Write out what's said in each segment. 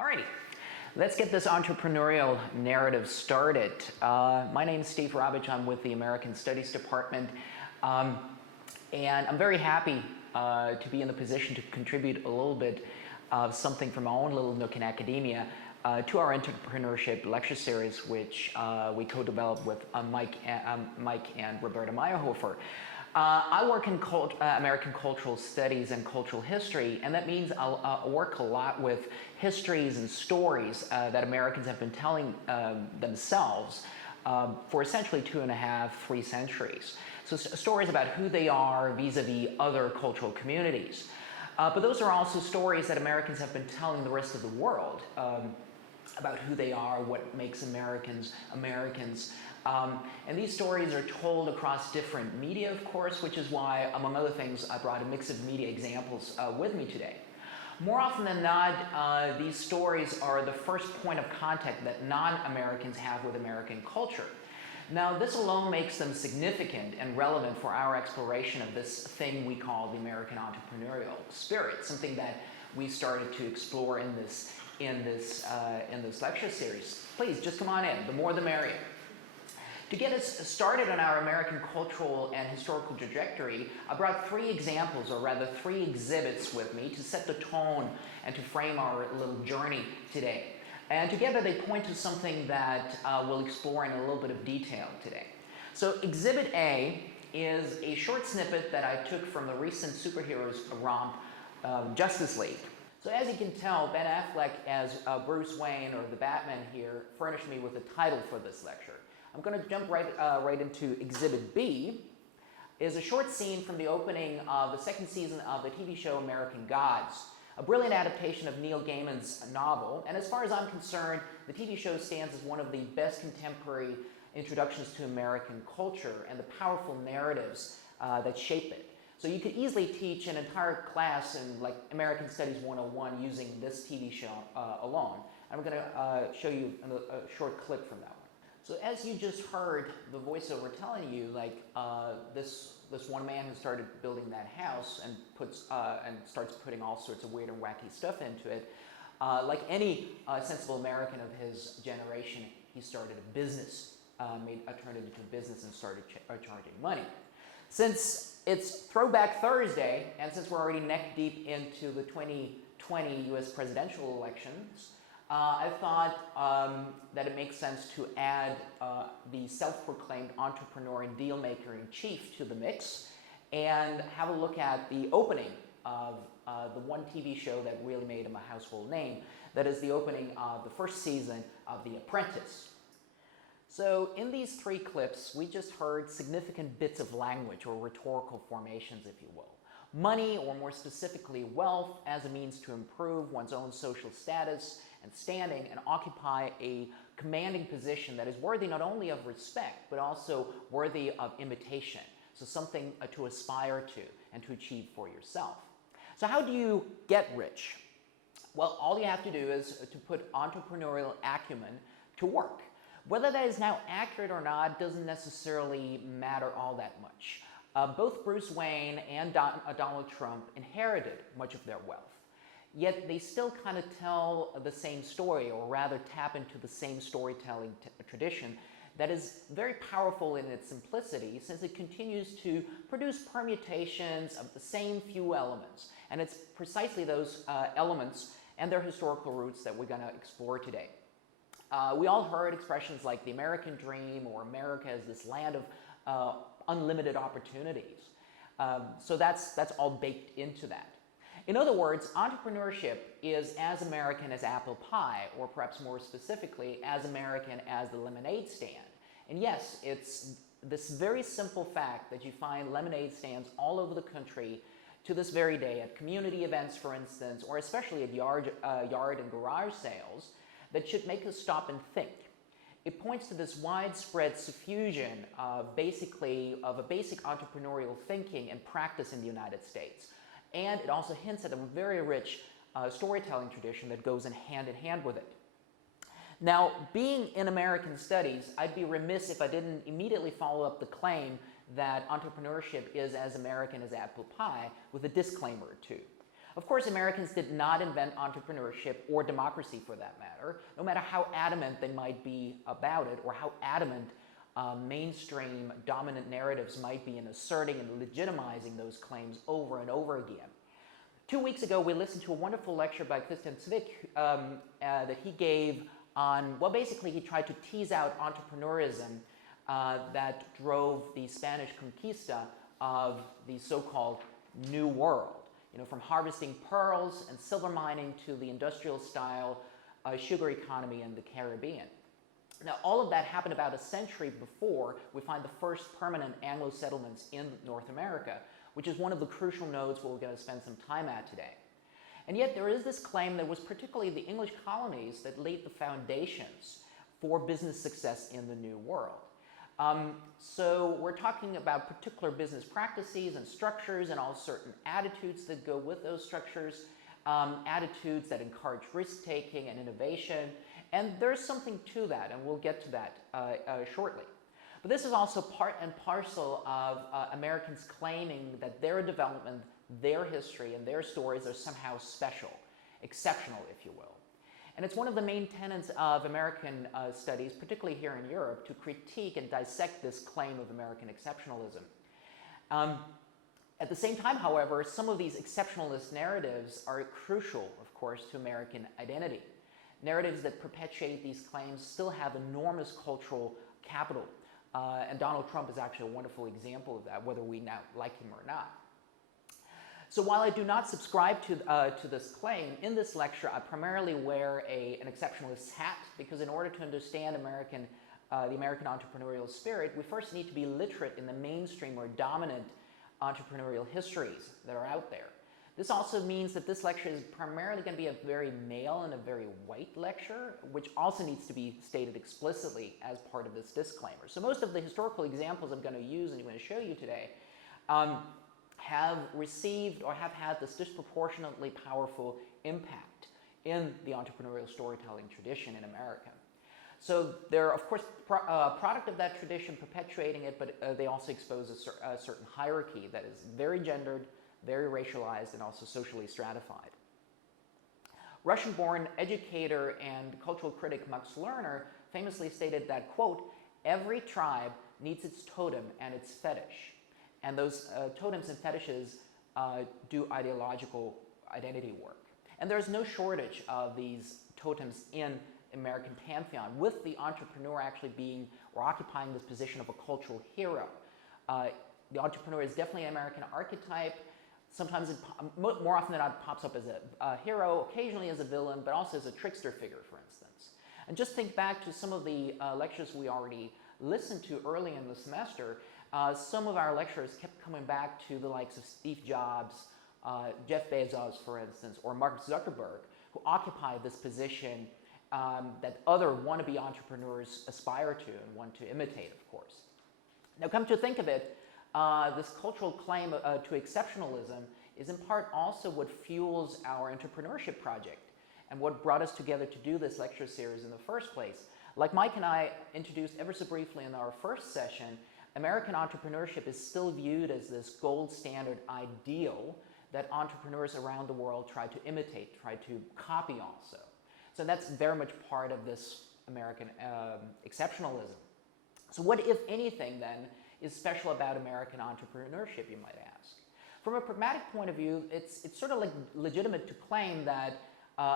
Alrighty, let's get this entrepreneurial narrative started. My name is Stefan Rabitsch. I'm with the American Studies Department, and I'm very happy to be in the position to contribute a little bit of something from my own little nook in academia to our Entrepreneurship lecture series, which we co-developed with Mike and Roberta Meyerhofer. I work in American cultural studies and cultural history, and that means I'll work a lot with histories and stories that Americans have been telling themselves for essentially 2.5, 3 centuries. So stories about who they are vis-a-vis other cultural communities. But those are also stories that Americans have been telling the rest of the world about who they are, what makes Americans Americans. And these stories are told across different media, of course, which is why, among other things, I brought a mix of media examples with me today. More often than not, these stories are the first point of contact that non-Americans have with American culture. Now, this alone makes them significant and relevant for our exploration of this thing we call the American entrepreneurial spirit, something that we started to explore in this lecture series. Please, just come on in. The more the merrier. To get us started on our American cultural and historical trajectory, I brought 3 examples, or rather 3 exhibits with me to set the tone and to frame our little journey today. And together they point to something that we'll explore in a little bit of detail today. So Exhibit A is a short snippet that I took from the recent superheroes romp, Justice League. So as you can tell, Ben Affleck as Bruce Wayne, or the Batman here, furnished me with a title for this lecture. I'm going to jump right into Exhibit B. Is a short scene from the opening of the 2nd season of the TV show American Gods, a brilliant adaptation of Neil Gaiman's novel, and as far as I'm concerned, the TV show stands as one of the best contemporary introductions to American culture and the powerful narratives that shape it. So you could easily teach an entire class in like American Studies 101 using this TV show alone. I'm going to show you a short clip from that one. So as you just heard the voiceover telling you, like this one man who started building that house and starts putting all sorts of weird and wacky stuff into it, like any sensible American of his generation, he started a business, turned it into a business and started charging money. Since it's Throwback Thursday, and since we're already neck deep into the 2020 US presidential elections, I thought that it makes sense to add the self-proclaimed entrepreneur and deal maker in chief to the mix and have a look at the opening of the one TV show that really made him a household name. That is the opening of the 1st season of The Apprentice. So in these 3 clips, we just heard significant bits of language, or rhetorical formations, if you will. Money, or more specifically wealth, as a means to improve one's own social status and standing and occupy a commanding position that is worthy not only of respect, but also worthy of imitation. So something to aspire to and to achieve for yourself. So how do you get rich? Well, all you have to do is to put entrepreneurial acumen to work. Whether that is now accurate or not doesn't necessarily matter all that much. Both Bruce Wayne and Donald Trump inherited much of their wealth. Yet they still kind of tell the same story, or rather tap into the same storytelling tradition that is very powerful in its simplicity, since it continues to produce permutations of the same few elements. And it's precisely those elements and their historical roots that we're going to explore today. We all heard expressions like the American dream, or America as this land of unlimited opportunities. So that's all baked into that. In other words, entrepreneurship is as American as apple pie, or perhaps more specifically, as American as the lemonade stand. And yes, it's this very simple fact that you find lemonade stands all over the country to this very day, at community events, for instance, or especially at yard and garage sales, that should make us stop and think. It points to this widespread suffusion of a basic entrepreneurial thinking and practice in the United States. And it also hints at a very rich storytelling tradition that goes in hand with it. Now, being in American studies, I'd be remiss if I didn't immediately follow up the claim that entrepreneurship is as American as apple pie with a disclaimer or two. Of course, Americans did not invent entrepreneurship or democracy for that matter, no matter how adamant they might be about it or how adamant mainstream dominant narratives might be in asserting and legitimizing those claims over and over again. 2 weeks ago, we listened to a wonderful lecture by Christian Zwick that he gave on, well, basically he tried to tease out entrepreneurism that drove the Spanish conquista of the so-called New World. You know, from harvesting pearls and silver mining to the industrial-style sugar economy in the Caribbean. Now, all of that happened about a century before we find the first permanent Anglo settlements in North America, which is one of the crucial nodes where we're going to spend some time at today. And yet there is this claim that it was particularly the English colonies that laid the foundations for business success in the New World. So we're talking about particular business practices and structures and all certain attitudes that go with those structures, attitudes that encourage risk-taking and innovation. And there's something to that, and we'll get to that shortly. But this is also part and parcel of Americans claiming that their development, their history, and their stories are somehow special, exceptional, if you will. And it's one of the main tenets of American studies, particularly here in Europe, to critique and dissect this claim of American exceptionalism. At the same time, however, some of these exceptionalist narratives are crucial, of course, to American identity. Narratives that perpetuate these claims still have enormous cultural capital. And Donald Trump is actually a wonderful example of that, whether we now like him or not. So while I do not subscribe to this claim, in this lecture I primarily wear an exceptionalist hat because in order to understand the American entrepreneurial spirit, we first need to be literate in the mainstream or dominant entrepreneurial histories that are out there. This also means that this lecture is primarily going to be a very male and a very white lecture, which also needs to be stated explicitly as part of this disclaimer. So most of the historical examples I'm going to use and I'm going to show you today have received or have had this disproportionately powerful impact in the entrepreneurial storytelling tradition in America. So they're, of course, a product of that tradition, perpetuating it, but they also expose a certain hierarchy that is very gendered, very racialized, and also socially stratified. Russian-born educator and cultural critic Max Lerner famously stated that, quote, "Every tribe needs its totem and its fetish." And those totems and fetishes do ideological identity work. And there's no shortage of these totems in American pantheon, with the entrepreneur actually being or occupying this position of a cultural hero. The entrepreneur is definitely an American archetype. Sometimes, more often than not, pops up as a hero, occasionally as a villain, but also as a trickster figure, for instance. And just think back to some of the lectures we already listened to early in the semester. Some of our lecturers kept coming back to the likes of Steve Jobs, Jeff Bezos, for instance, or Mark Zuckerberg, who occupy this position that other wannabe entrepreneurs aspire to and want to imitate, of course. Now, come to think of it, this cultural claim to exceptionalism is in part also what fuels our entrepreneurship project and what brought us together to do this lecture series in the first place. Like Mike and I introduced ever so briefly in our first session, American entrepreneurship is still viewed as this gold standard ideal that entrepreneurs around the world try to imitate, try to copy also. So that's very much part of this American exceptionalism. So what, if anything, then, is special about American entrepreneurship, you might ask? From a pragmatic point of view, it's sort of like legitimate to claim that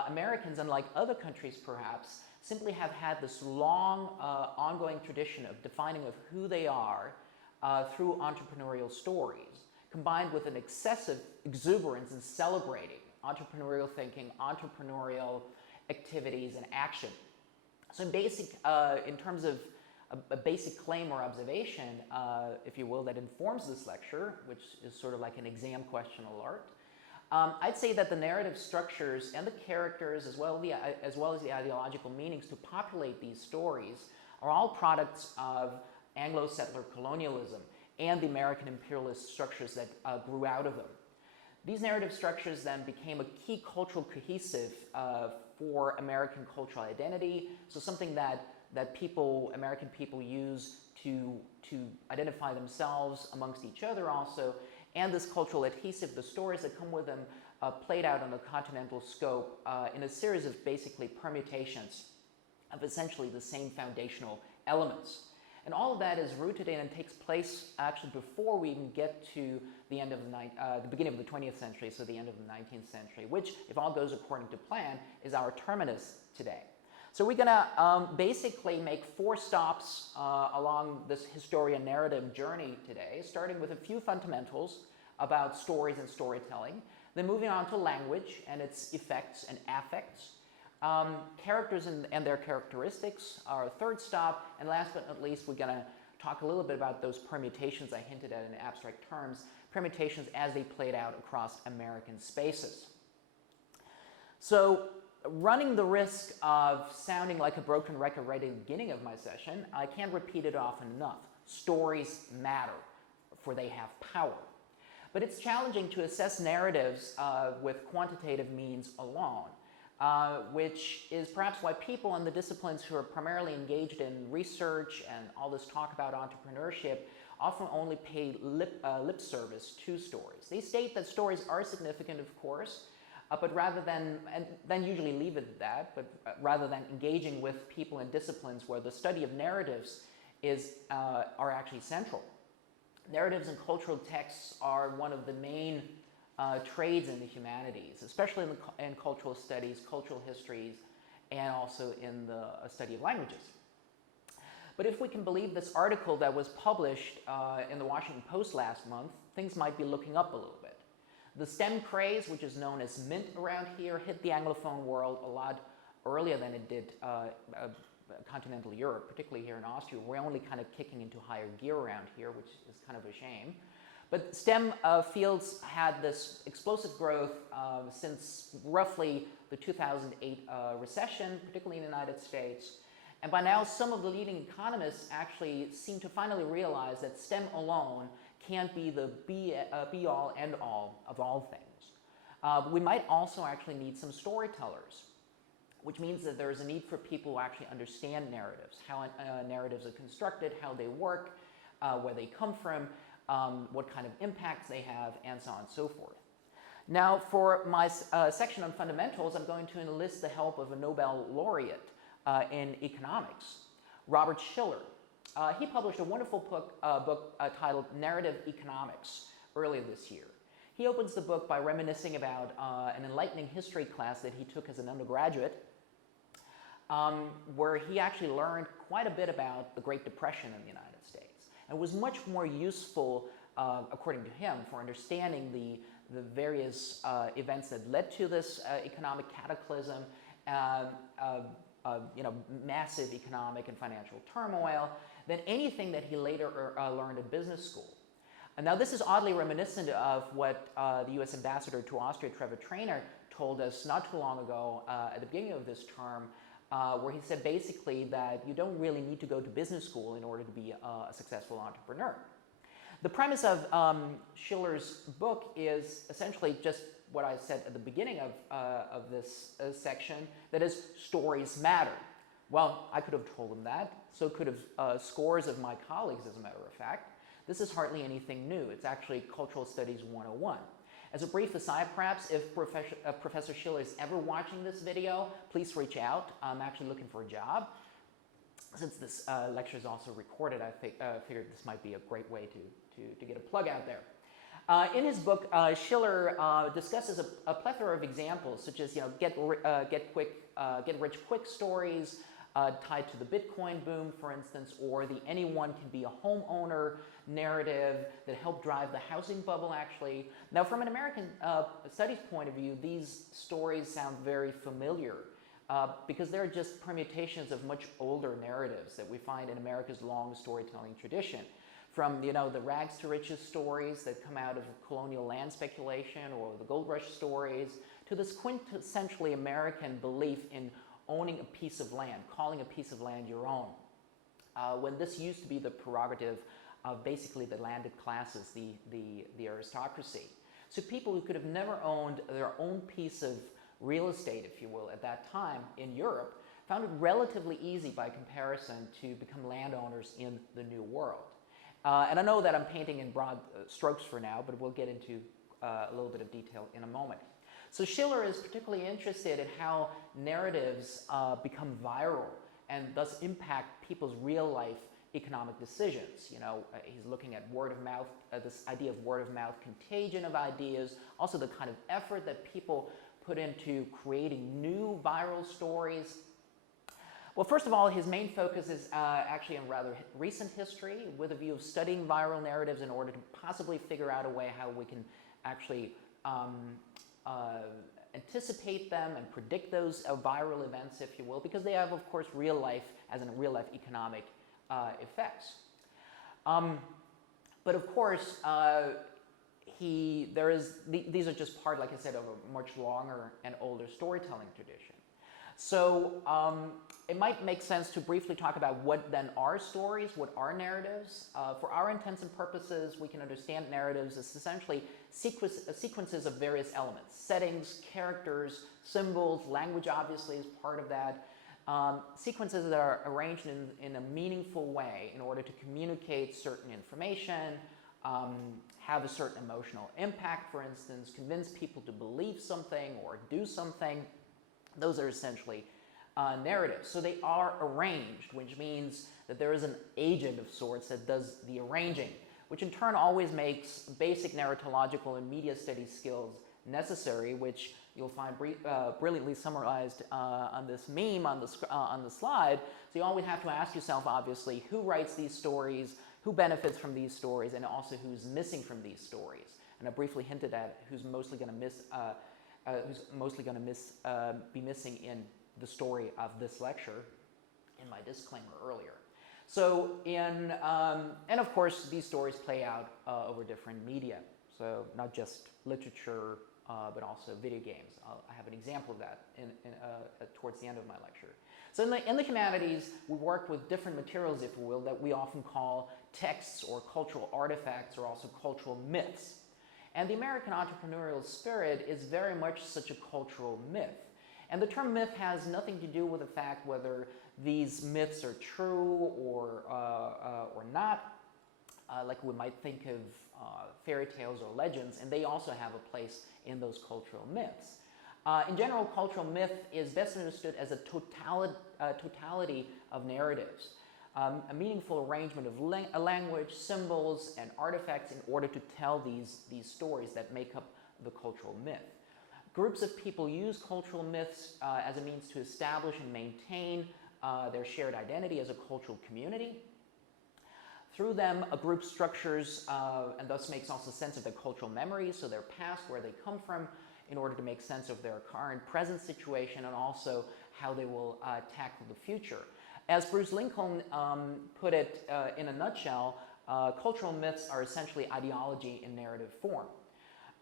Americans, unlike other countries perhaps, simply have had this long, ongoing tradition of defining of who they are through entrepreneurial stories, combined with an excessive exuberance in celebrating entrepreneurial thinking, entrepreneurial activities, and action. So in terms of a basic claim or observation, if you will, that informs this lecture, which is sort of like an exam question alert, I'd say that the narrative structures and the characters, as well as the ideological meanings to populate these stories, are all products of Anglo-settler colonialism and the American imperialist structures that grew out of them. These narrative structures then became a key cultural cohesive for American cultural identity, so something that American people use to identify themselves amongst each other also, and this cultural adhesive, the stories that come with them, played out on a continental scope in a series of basically permutations of essentially the same foundational elements. And all of that is rooted in and takes place actually before we even get to the end of the beginning of the 20th century, so the end of the 19th century, which, if all goes according to plan, is our terminus today. So we're going to basically make 4 stops along this historian narrative journey today, starting with a few fundamentals about stories and storytelling, then moving on to language and its effects and affects, characters and their characteristics, our 3rd stop, and last but not least, we're going to talk a little bit about those permutations I hinted at in abstract terms, permutations as they played out across American spaces. So, running the risk of sounding like a broken record right at the beginning of my session, I can't repeat it often enough. Stories matter, for they have power. But it's challenging to assess narratives with quantitative means alone. Which is perhaps why people in the disciplines who are primarily engaged in research and all this talk about entrepreneurship often only pay lip service to stories. They state that stories are significant, of course, but rather than, and then usually leave it at that, but rather than engaging with people in disciplines where the study of narratives are actually central. Narratives and cultural texts are one of the main trades in the humanities, especially in cultural studies, cultural histories, and also in the study of languages. But if we can believe this article that was published in the Washington Post last month, things might be looking up a little bit. The STEM craze, which is known as mint around here, hit the Anglophone world a lot earlier than it did continental Europe, particularly here in Austria. We're only kind of kicking into higher gear around here, which is kind of a shame. But STEM fields had this explosive growth since roughly the 2008 recession, particularly in the United States. And by now, some of the leading economists actually seem to finally realize that STEM alone can't be the be-all, end-all of all things. We might also actually need some storytellers, which means that there's a need for people who actually understand narratives, how narratives are constructed, how they work, where they come from, what kind of impacts they have, and so on and so forth. Now, for my section on fundamentals, I'm going to enlist the help of a Nobel laureate in economics, Robert Shiller. He published a wonderful book titled Narrative Economics earlier this year. He opens the book by reminiscing about an enlightening history class that he took as an undergraduate, where he actually learned quite a bit about the Great Depression in the United States. And was much more useful, according to him, for understanding the various events that led to this economic cataclysm, massive economic and financial turmoil, than anything that he later learned in business school. And now this is oddly reminiscent of what the U.S. Ambassador to Austria, Trevor Traynor, told us not too long ago at the beginning of this term, where he said basically that you don't really need to go to business school in order to be a successful entrepreneur. The premise of Schiller's book is essentially just what I said at the beginning of this section, that is, stories matter. Well, I could have told him that, so could have scores of my colleagues, as a matter of fact. This is hardly anything new. It's actually Cultural Studies 101. As a brief aside, perhaps, if Professor Schiller is ever watching this video, please reach out. I'm actually looking for a job. Since this lecture is also recorded, I figured this might be a great way to get a plug out there. In his book, Schiller discusses a plethora of examples, such as get rich quick stories tied to the Bitcoin boom, for instance, or the anyone can be a homeowner narrative that helped drive the housing bubble, actually. Now, from an American studies point of view, these stories sound very familiar because they're just permutations of much older narratives that we find in America's long storytelling tradition. From the rags to riches stories that come out of colonial land speculation, or the gold rush stories, to this quintessentially American belief in owning a piece of land, calling a piece of land your own, when this used to be the prerogative of basically the landed classes, the aristocracy. So people who could have never owned their own piece of real estate, if you will, at that time in Europe, found it relatively easy by comparison to become landowners in the New World. And I know that I'm painting in broad strokes for now, but we'll get into a little bit of detail in a moment. So Schiller is particularly interested in how narratives become viral and thus impact people's real life economic decisions. He's looking at word of mouth, this idea of word of mouth contagion of ideas, also the kind of effort that people put into creating new viral stories. Well, first of all, his main focus is actually on rather recent history, with a view of studying viral narratives in order to possibly figure out a way how we can actually anticipate them and predict those viral events, if you will, because they have, of course, real life, as in real life economic effects. But of course, these are just part, like I said, of a much longer and older storytelling tradition. So it might make sense to briefly talk about what then are stories, what are narratives. For our intents and purposes, we can understand narratives as essentially sequences of various elements: settings, characters, symbols, language obviously is part of that. Sequences that are arranged in a meaningful way in order to communicate certain information, have a certain emotional impact, for instance, convince people to believe something or do something. Those are essentially narratives. So they are arranged, which means that there is an agent of sorts that does the arranging, which in turn always makes basic narratological and media studies skills necessary, which you'll find brilliantly summarized on this meme on the slide. So you always have to ask yourself, obviously, who writes these stories, who benefits from these stories, and also who's missing from these stories. And I briefly hinted at who's mostly going to be missing in the story of this lecture in my disclaimer earlier. So and of course, these stories play out over different media. So not just literature, but also video games. I have an example of that towards the end of my lecture. So in the humanities, we work with different materials, if you will, that we often call texts or cultural artifacts, or also cultural myths. And the American entrepreneurial spirit is very much such a cultural myth. And the term myth has nothing to do with the fact whether these myths are true or not, like we might think of fairy tales or legends, and they also have a place in those cultural myths. In general, cultural myth is best understood as a totality of narratives. A meaningful arrangement of language, symbols, and artifacts in order to tell these stories that make up the cultural myth. Groups of people use cultural myths as a means to establish and maintain their shared identity as a cultural community. Through them, a group structures and thus makes also sense of their cultural memories, so their past, where they come from, in order to make sense of their current present situation, and also how they will tackle the future. As Bruce Lincoln put it in a nutshell, cultural myths are essentially ideology in narrative form.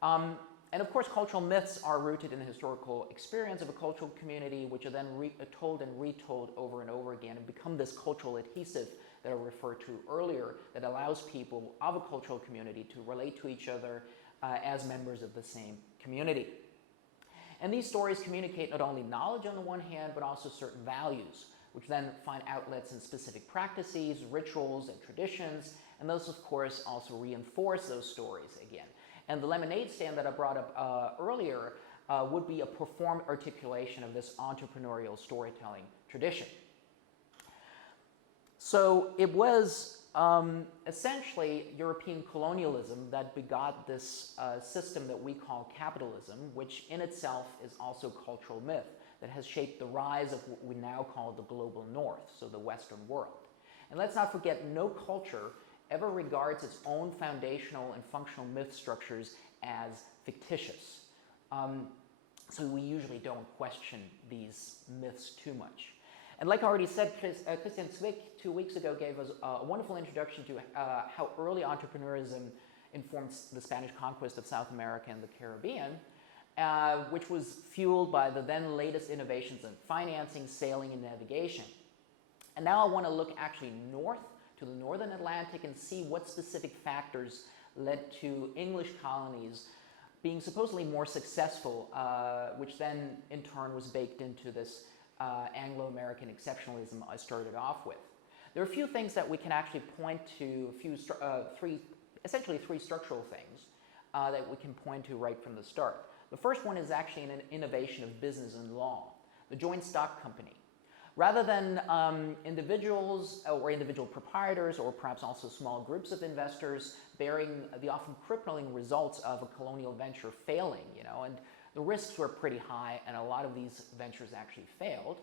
And of course, cultural myths are rooted in the historical experience of a cultural community, which are then told and retold over and over again and become this cultural adhesive that I referred to earlier, that allows people of a cultural community to relate to each other as members of the same community. And these stories communicate not only knowledge on the one hand, but also certain values, which then find outlets in specific practices, rituals, and traditions, and those, of course, also reinforce those stories again. And the lemonade stand that I brought up earlier would be a performed articulation of this entrepreneurial storytelling tradition. So it was essentially European colonialism that begot this system that we call capitalism, which in itself is also cultural myth that has shaped the rise of what we now call the global north, so the Western world. And let's not forget, no culture ever regards its own foundational and functional myth structures as fictitious. So we usually don't question these myths too much. And like I already said, Christian Zwick 2 weeks ago gave us a wonderful introduction to how early entrepreneurism informed the Spanish conquest of South America and the Caribbean, which was fueled by the then latest innovations in financing, sailing, and navigation. And now I want to look actually north to the northern Atlantic and see what specific factors led to English colonies being supposedly more successful, which then in turn was baked into this Anglo-American exceptionalism I started off with. There are a few things that we can actually point to, essentially three structural things that we can point to right from the start. The first one is actually an innovation of business and law, the joint stock company. Rather than individuals or individual proprietors, or perhaps also small groups of investors bearing the often crippling results of a colonial venture failing, and the risks were pretty high, and a lot of these ventures actually failed,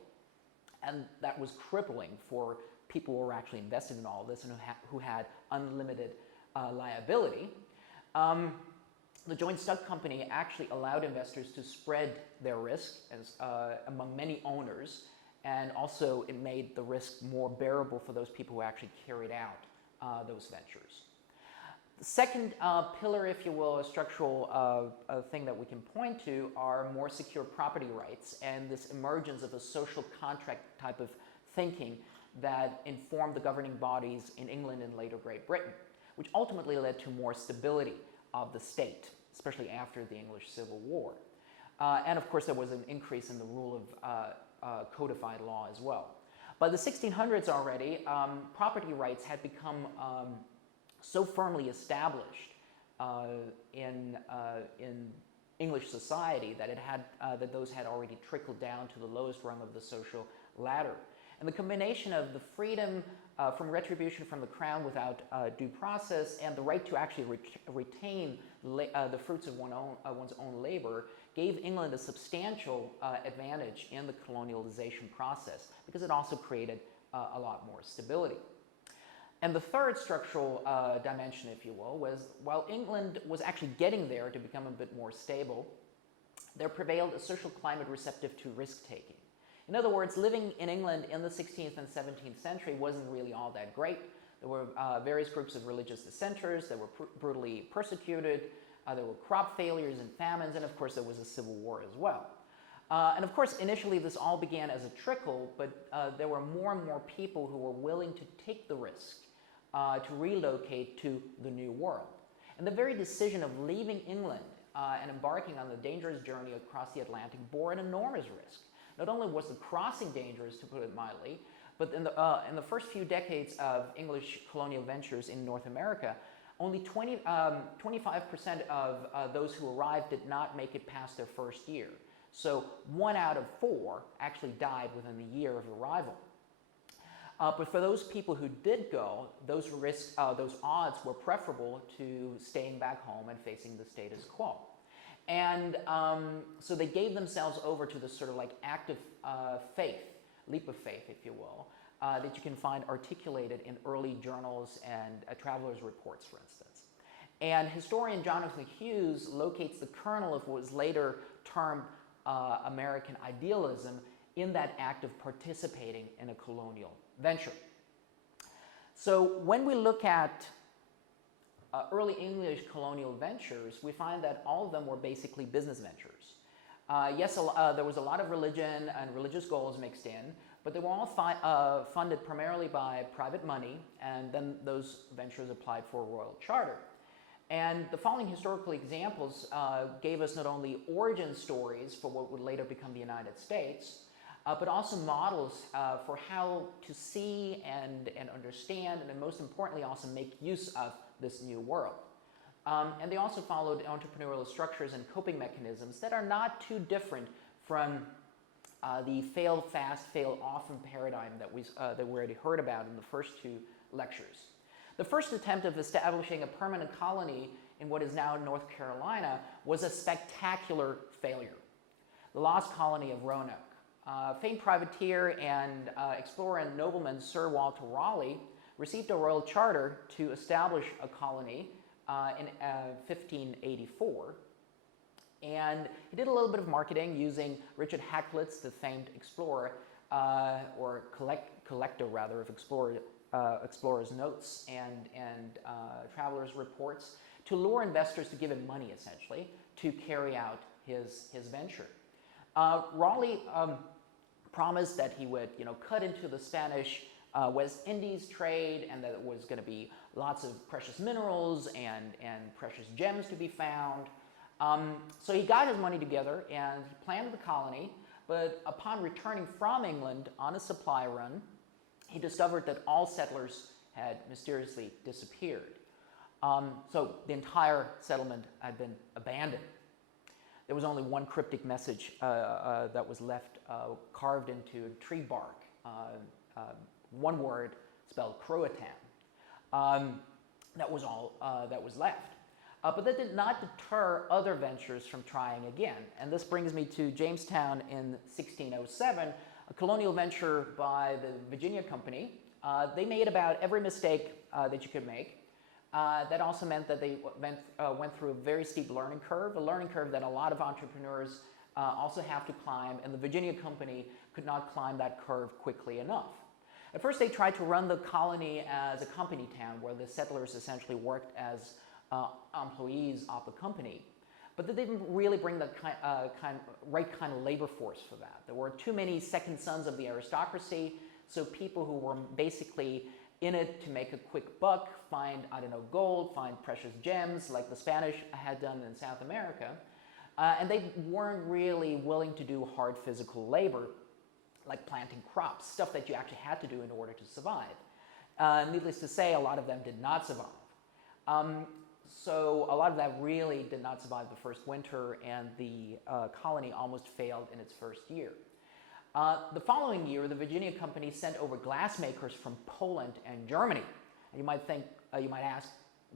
and that was crippling for people who were actually invested in all of this and who had unlimited liability. The joint stock company actually allowed investors to spread their risk among many owners, and also it made the risk more bearable for those people who actually carried out those ventures. The second pillar, if you will, a structural thing that we can point to are more secure property rights and this emergence of a social contract type of thinking that informed the governing bodies in England and later Great Britain, which ultimately led to more stability of the state, especially after the English Civil War. And of course, there was an increase in the rule of codified law as well. By the 1600s already, property rights had become so firmly established in English society that that those had already trickled down to the lowest rung of the social ladder. And the combination of the freedom from retribution from the crown without due process and the right to actually retain the fruits of one's own labor gave England a substantial advantage in the colonialization process, because it also created a lot more stability. And the third structural dimension, if you will, was while England was actually getting there to become a bit more stable, there prevailed a social climate receptive to risk-taking. In other words, living in England in the 16th and 17th century wasn't really all that great. There were various groups of religious dissenters that were brutally persecuted. There were crop failures and famines, and of course there was a civil war as well. And of course, initially this all began as a trickle, but there were more and more people who were willing to take the risk to relocate to the New World. And the very decision of leaving England and embarking on the dangerous journey across the Atlantic bore an enormous risk. Not only was the crossing dangerous, to put it mildly, but in the first few decades of English colonial ventures in North America, only 25% of those who arrived did not make it past their first year. So 1 out of 4 actually died within the year of arrival. But for those people who did go, those odds were preferable to staying back home and facing the status quo. And so they gave themselves over to this sort of like active faith, leap of faith, if you will, that you can find articulated in early journals and travelers' reports, for instance. And historian Jonathan Hughes locates the kernel of what was later termed American idealism in that act of participating in a colonial venture. So when we look at early English colonial ventures, we find that all of them were basically business ventures. Yes, there was a lot of religion and religious goals mixed in, but they were all funded primarily by private money, and then those ventures applied for a royal charter. And the following historical examples gave us not only origin stories for what would later become the United States, but also models for how to see and understand, and then most importantly also make use of this new world. And they also followed entrepreneurial structures and coping mechanisms that are not too different from the fail fast, fail often paradigm that we already heard about in the first 2 lectures. The first attempt of establishing a permanent colony in what is now North Carolina was a spectacular failure. The lost colony of Roanoke. Famed privateer and explorer and nobleman Sir Walter Raleigh received a royal charter to establish a colony in 1584. And he did a little bit of marketing using Richard Hakluyt's, the famed explorer, or collector rather, of explorers' notes and travelers' reports to lure investors to give him money, essentially, to carry out his venture. Raleigh promised that he would, cut into the Spanish West Indies trade, and that there was going to be lots of precious minerals and precious gems to be found. So he got his money together and he planned the colony, but upon returning from England on a supply run, he discovered that all settlers had mysteriously disappeared. So the entire settlement had been abandoned. there was only one cryptic message that was left carved into tree bark. One word spelled Croatan. That was all that was left. But that did not deter other ventures from trying again. And this brings me to Jamestown in 1607, a colonial venture by the Virginia Company. They made about every mistake that you could make. That also meant that they went through a very steep learning curve, a learning curve that a lot of entrepreneurs also have to climb, and the Virginia Company could not climb that curve quickly enough. At first, they tried to run the colony as a company town where the settlers essentially worked as employees of the company. But they didn't really bring the right kind of labor force for that. There were too many second sons of the aristocracy, so people who were basically in it to make a quick buck, find, I don't know, gold, find precious gems like the Spanish had done in South America. And they weren't really willing to do hard physical labor, like planting crops, stuff that you actually had to do in order to survive. Needless to say, a lot of them did not survive. So a lot of that really did not survive the first winter, and the colony almost failed in its first year. The following year, the Virginia Company sent over glassmakers from Poland and Germany. And you might ask,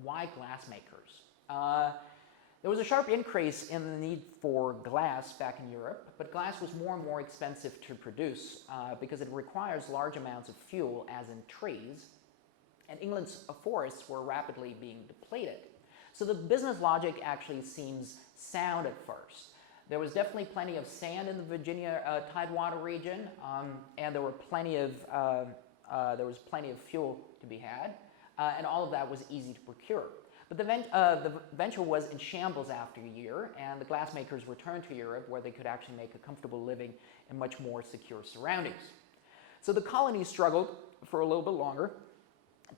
why glassmakers? There was a sharp increase in the need for glass back in Europe, but glass was more and more expensive to produce because it requires large amounts of fuel, as in trees, and England's forests were rapidly being depleted. So the business logic actually seems sound at first. There was definitely plenty of sand in the Virginia Tidewater region, and there was plenty of fuel to be had, and all of that was easy to procure. But the venture was in shambles after a year, and the glassmakers returned to Europe, where they could actually make a comfortable living in much more secure surroundings. So the colony struggled for a little bit longer,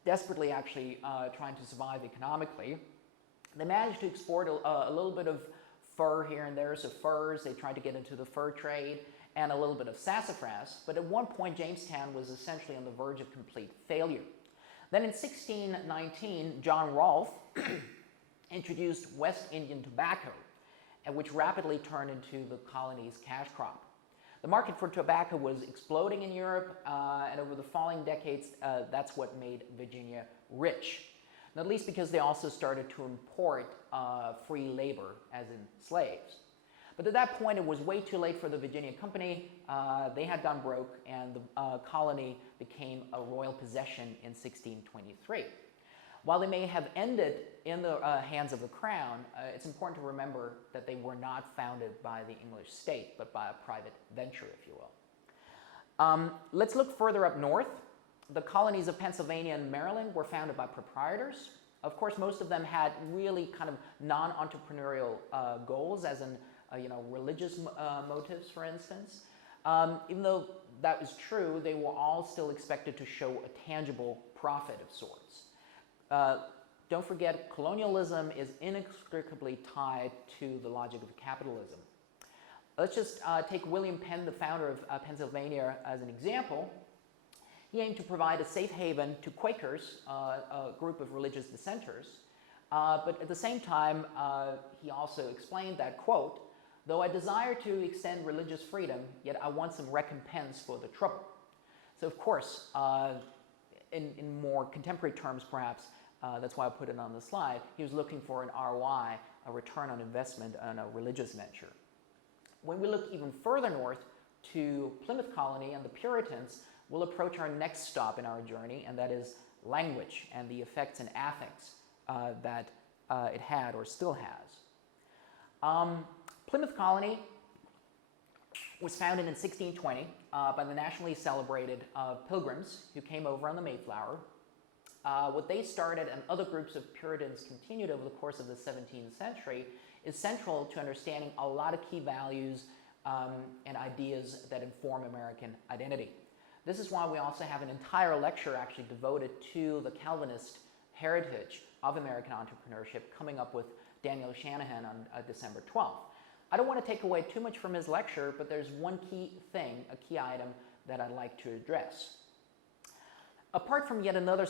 desperately actually trying to survive economically. They managed to export a little bit of fur here and there, so furs, they tried to get into the fur trade, and a little bit of sassafras, but at one point Jamestown was essentially on the verge of complete failure. Then in 1619, John Rolfe introduced West Indian tobacco, which rapidly turned into the colony's cash crop. The market for tobacco was exploding in Europe, and over the following decades, that's what made Virginia rich. Not least because they also started to import free labor, as in slaves. But at that point, it was way too late for the Virginia Company. They had gone broke, and the colony became a royal possession in 1623. While they may have ended in the hands of the crown, it's important to remember that they were not founded by the English state, but by a private venture, if you will. Let's look further up north. The colonies of Pennsylvania and Maryland were founded by proprietors. Of course, most of them had really kind of non-entrepreneurial goals, as in religious motives, for instance. Even though that was true, they were all still expected to show a tangible profit of sorts. Don't forget, colonialism is inextricably tied to the logic of capitalism. Let's just take William Penn, the founder of Pennsylvania, as an example. He aimed to provide a safe haven to Quakers, a group of religious dissenters, but at the same time, he also explained that, quote, "Though I desire to extend religious freedom, yet I want some recompense for the trouble." So of course, in more contemporary terms perhaps, that's why I put it on the slide, he was looking for an ROI, a return on investment on a religious venture. When we look even further north to Plymouth Colony and the Puritans, we'll approach our next stop in our journey, and that is language and the effects and affects that it had or still has. Plymouth Colony was founded in 1620 by the nationally celebrated Pilgrims who came over on the Mayflower. What they started and other groups of Puritans continued over the course of the 17th century is central to understanding a lot of key values and ideas that inform American identity. This is why we also have an entire lecture actually devoted to the Calvinist heritage of American entrepreneurship coming up with Daniel Shanahan on December 12th. I don't want to take away too much from his lecture, but there's one key thing, a key item that I'd like to address. Apart from yet another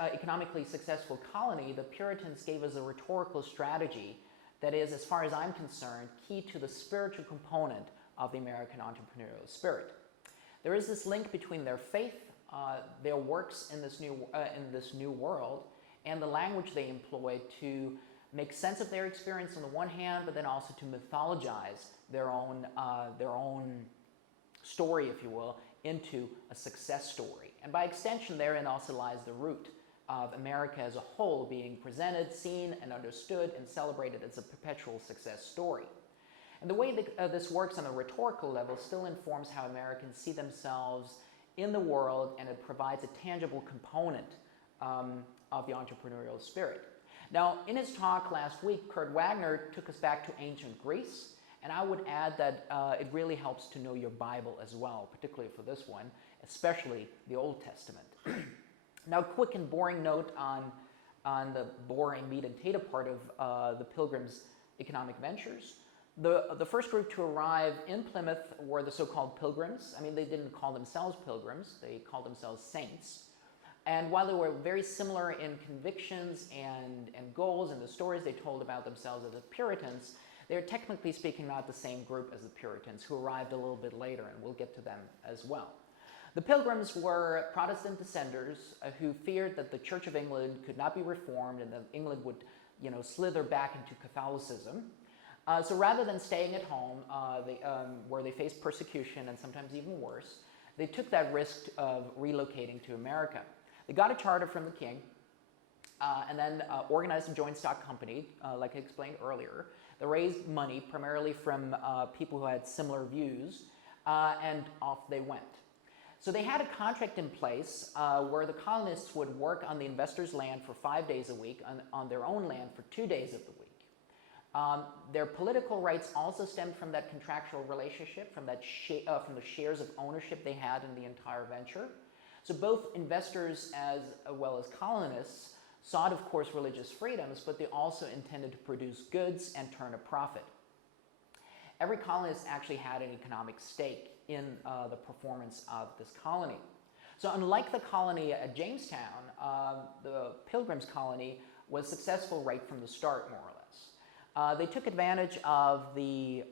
economically successful colony, the Puritans gave us a rhetorical strategy that is, as far as I'm concerned, key to the spiritual component of the American entrepreneurial spirit. There is this link between their faith, their works in this new world, and the language they employ to make sense of their experience on the one hand, but then also to mythologize their own story, if you will, into a success story. And by extension, therein also lies the root of America as a whole being presented, seen, and understood and celebrated as a perpetual success story. And the way that this works on a rhetorical level still informs how Americans see themselves in the world, and it provides a tangible component of the entrepreneurial spirit. Now, in his talk last week, Kurt Wagner took us back to ancient Greece, and I would add that it really helps to know your Bible as well, particularly for this one, especially the Old Testament. Now, quick and boring note on the boring meat and potato part of the Pilgrims' economic ventures. The first group to arrive in Plymouth were the so-called Pilgrims. I mean, they didn't call themselves Pilgrims, they called themselves Saints. And while they were very similar in convictions and goals and the stories they told about themselves as the Puritans, they're technically speaking not the same group as the Puritans, who arrived a little bit later, and we'll get to them as well. The Pilgrims were Protestant dissenters who feared that the Church of England could not be reformed and that England would, slither back into Catholicism. So rather than staying at home, where they faced persecution and sometimes even worse, they took that risk of relocating to America. They got a charter from the king, and then organized a joint stock company, like I explained earlier. They raised money primarily from people who had similar views, and off they went. So they had a contract in place where the colonists would work on the investors' land for 5 days a week, on their own land for 2 days of the week. Their political rights also stemmed from that contractual relationship, from the shares of ownership they had in the entire venture. So both investors as well as colonists sought, of course, religious freedoms, but they also intended to produce goods and turn a profit. Every colonist actually had an economic stake in the performance of this colony. So unlike the colony at Jamestown, the Pilgrims colony was successful right from the start, more or less. They took advantage of the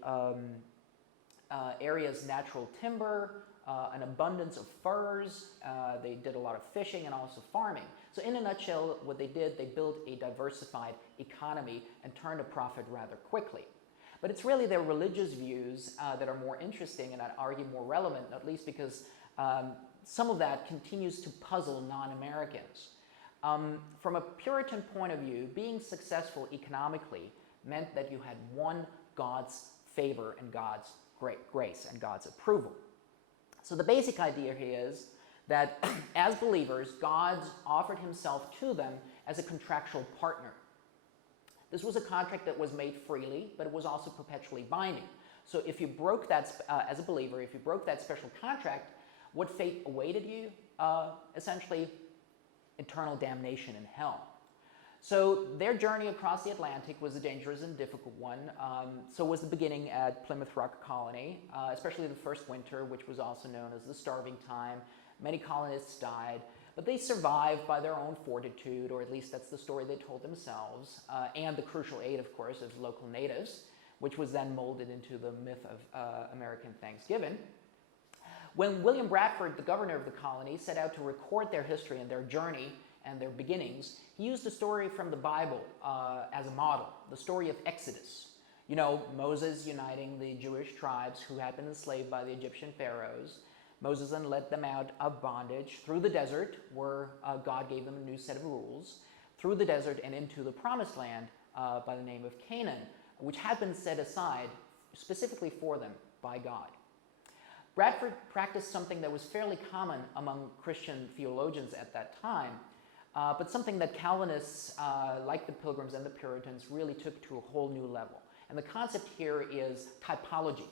area's natural timber, an abundance of furs. They did a lot of fishing and also farming. So in a nutshell, what they did, they built a diversified economy and turned a profit rather quickly. But it's really their religious views that are more interesting and I'd argue more relevant, not least because some of that continues to puzzle non-Americans. From a Puritan point of view, being successful economically meant that you had won God's favor and God's grace and God's approval. So the basic idea here is that as believers, God offered himself to them as a contractual partner. This was a contract that was made freely, but it was also perpetually binding. So if you broke that, as a believer, if you broke that special contract, what fate awaited you? Essentially, eternal damnation in hell. So their journey across the Atlantic was a dangerous and difficult one. So was the beginning at Plymouth Rock Colony, especially the first winter, which was also known as the starving time. Many colonists died, but they survived by their own fortitude, or at least that's the story they told themselves, and the crucial aid, of course, of local natives, which was then molded into the myth of American Thanksgiving. When William Bradford, the governor of the colony, set out to record their history and their journey and their beginnings, he used a story from the Bible as a model, the story of Exodus. You know, Moses uniting the Jewish tribes who had been enslaved by the Egyptian pharaohs. Moses then led them out of bondage through the desert, where God gave them a new set of rules, through the desert and into the promised land by the name of Canaan, which had been set aside specifically for them by God. Bradford practiced something that was fairly common among Christian theologians at that time, but something that Calvinists, like the Pilgrims and the Puritans, really took to a whole new level. And the concept here is typology.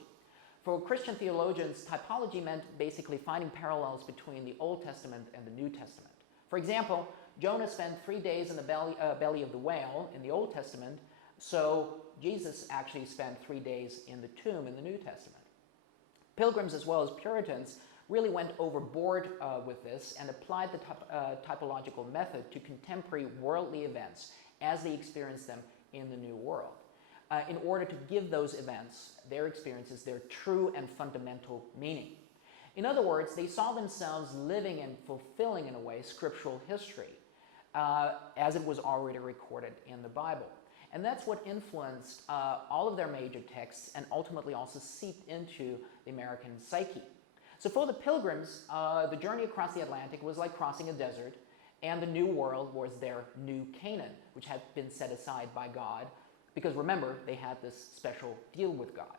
For Christian theologians, typology meant basically finding parallels between the Old Testament and the New Testament. For example, Jonah spent 3 days in the belly of the whale in the Old Testament, so Jesus actually spent 3 days in the tomb in the New Testament. Pilgrims, as well as Puritans, really went overboard with this and applied the typological method to contemporary worldly events as they experienced them in the New World. in order to give those events, their experiences, their true and fundamental meaning. In other words, they saw themselves living and fulfilling, in a way, scriptural history as it was already recorded in the Bible. And that's what influenced all of their major texts and ultimately also seeped into the American psyche. So for the Pilgrims, the journey across the Atlantic was like crossing a desert, and the New World was their new Canaan, which had been set aside by God, because remember, they had this special deal with God.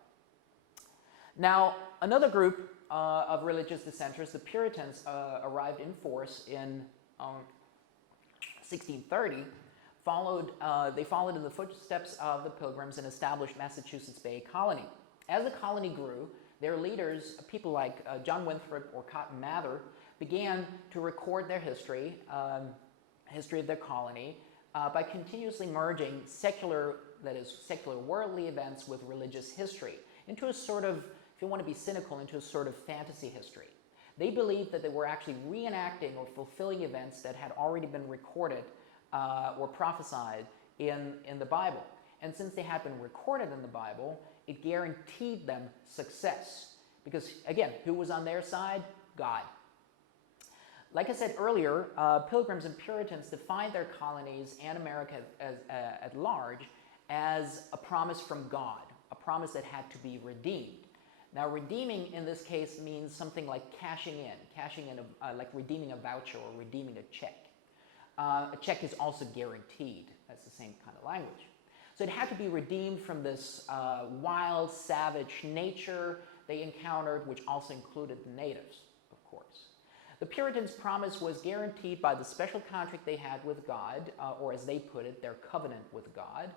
Now, another group of religious dissenters, the Puritans, arrived in force in 1630. They followed in the footsteps of the Pilgrims and established Massachusetts Bay Colony. As the colony grew, their leaders, people like John Winthrop or Cotton Mather, began to record their history of their colony, by continuously merging secular worldly events with religious history into a sort of, if you want to be cynical, into a sort of fantasy history. They believed that they were actually reenacting or fulfilling events that had already been recorded or prophesied in the Bible. And since they had been recorded in the Bible, it guaranteed them success. Because, again, who was on their side? God. Like I said earlier, Pilgrims and Puritans defined their colonies and America at large as a promise from God, a promise that had to be redeemed. Now, redeeming in this case means something like cashing in like redeeming a voucher or redeeming a check. A check is also guaranteed. That's the same kind of language. So it had to be redeemed from this wild, savage nature they encountered, which also included the natives, of course. The Puritans' promise was guaranteed by the special contract they had with God, or as they put it, their covenant with God,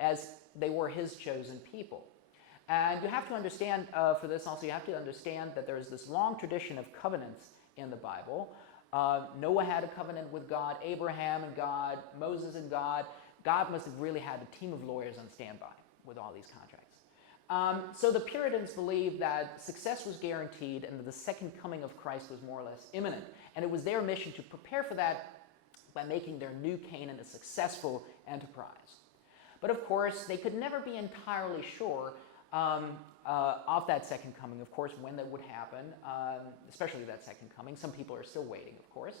as they were His chosen people. And you have to understand, for this also, you have to understand that there is this long tradition of covenants in the Bible. Noah had a covenant with God, Abraham and God, Moses and God. God must have really had a team of lawyers on standby with all these contracts. So the Puritans believed that success was guaranteed and that the second coming of Christ was more or less imminent. And it was their mission to prepare for that by making their new Canaan a successful enterprise. But of course, they could never be entirely sure of that second coming, of course, when that would happen, especially that second coming. Some people are still waiting, of course.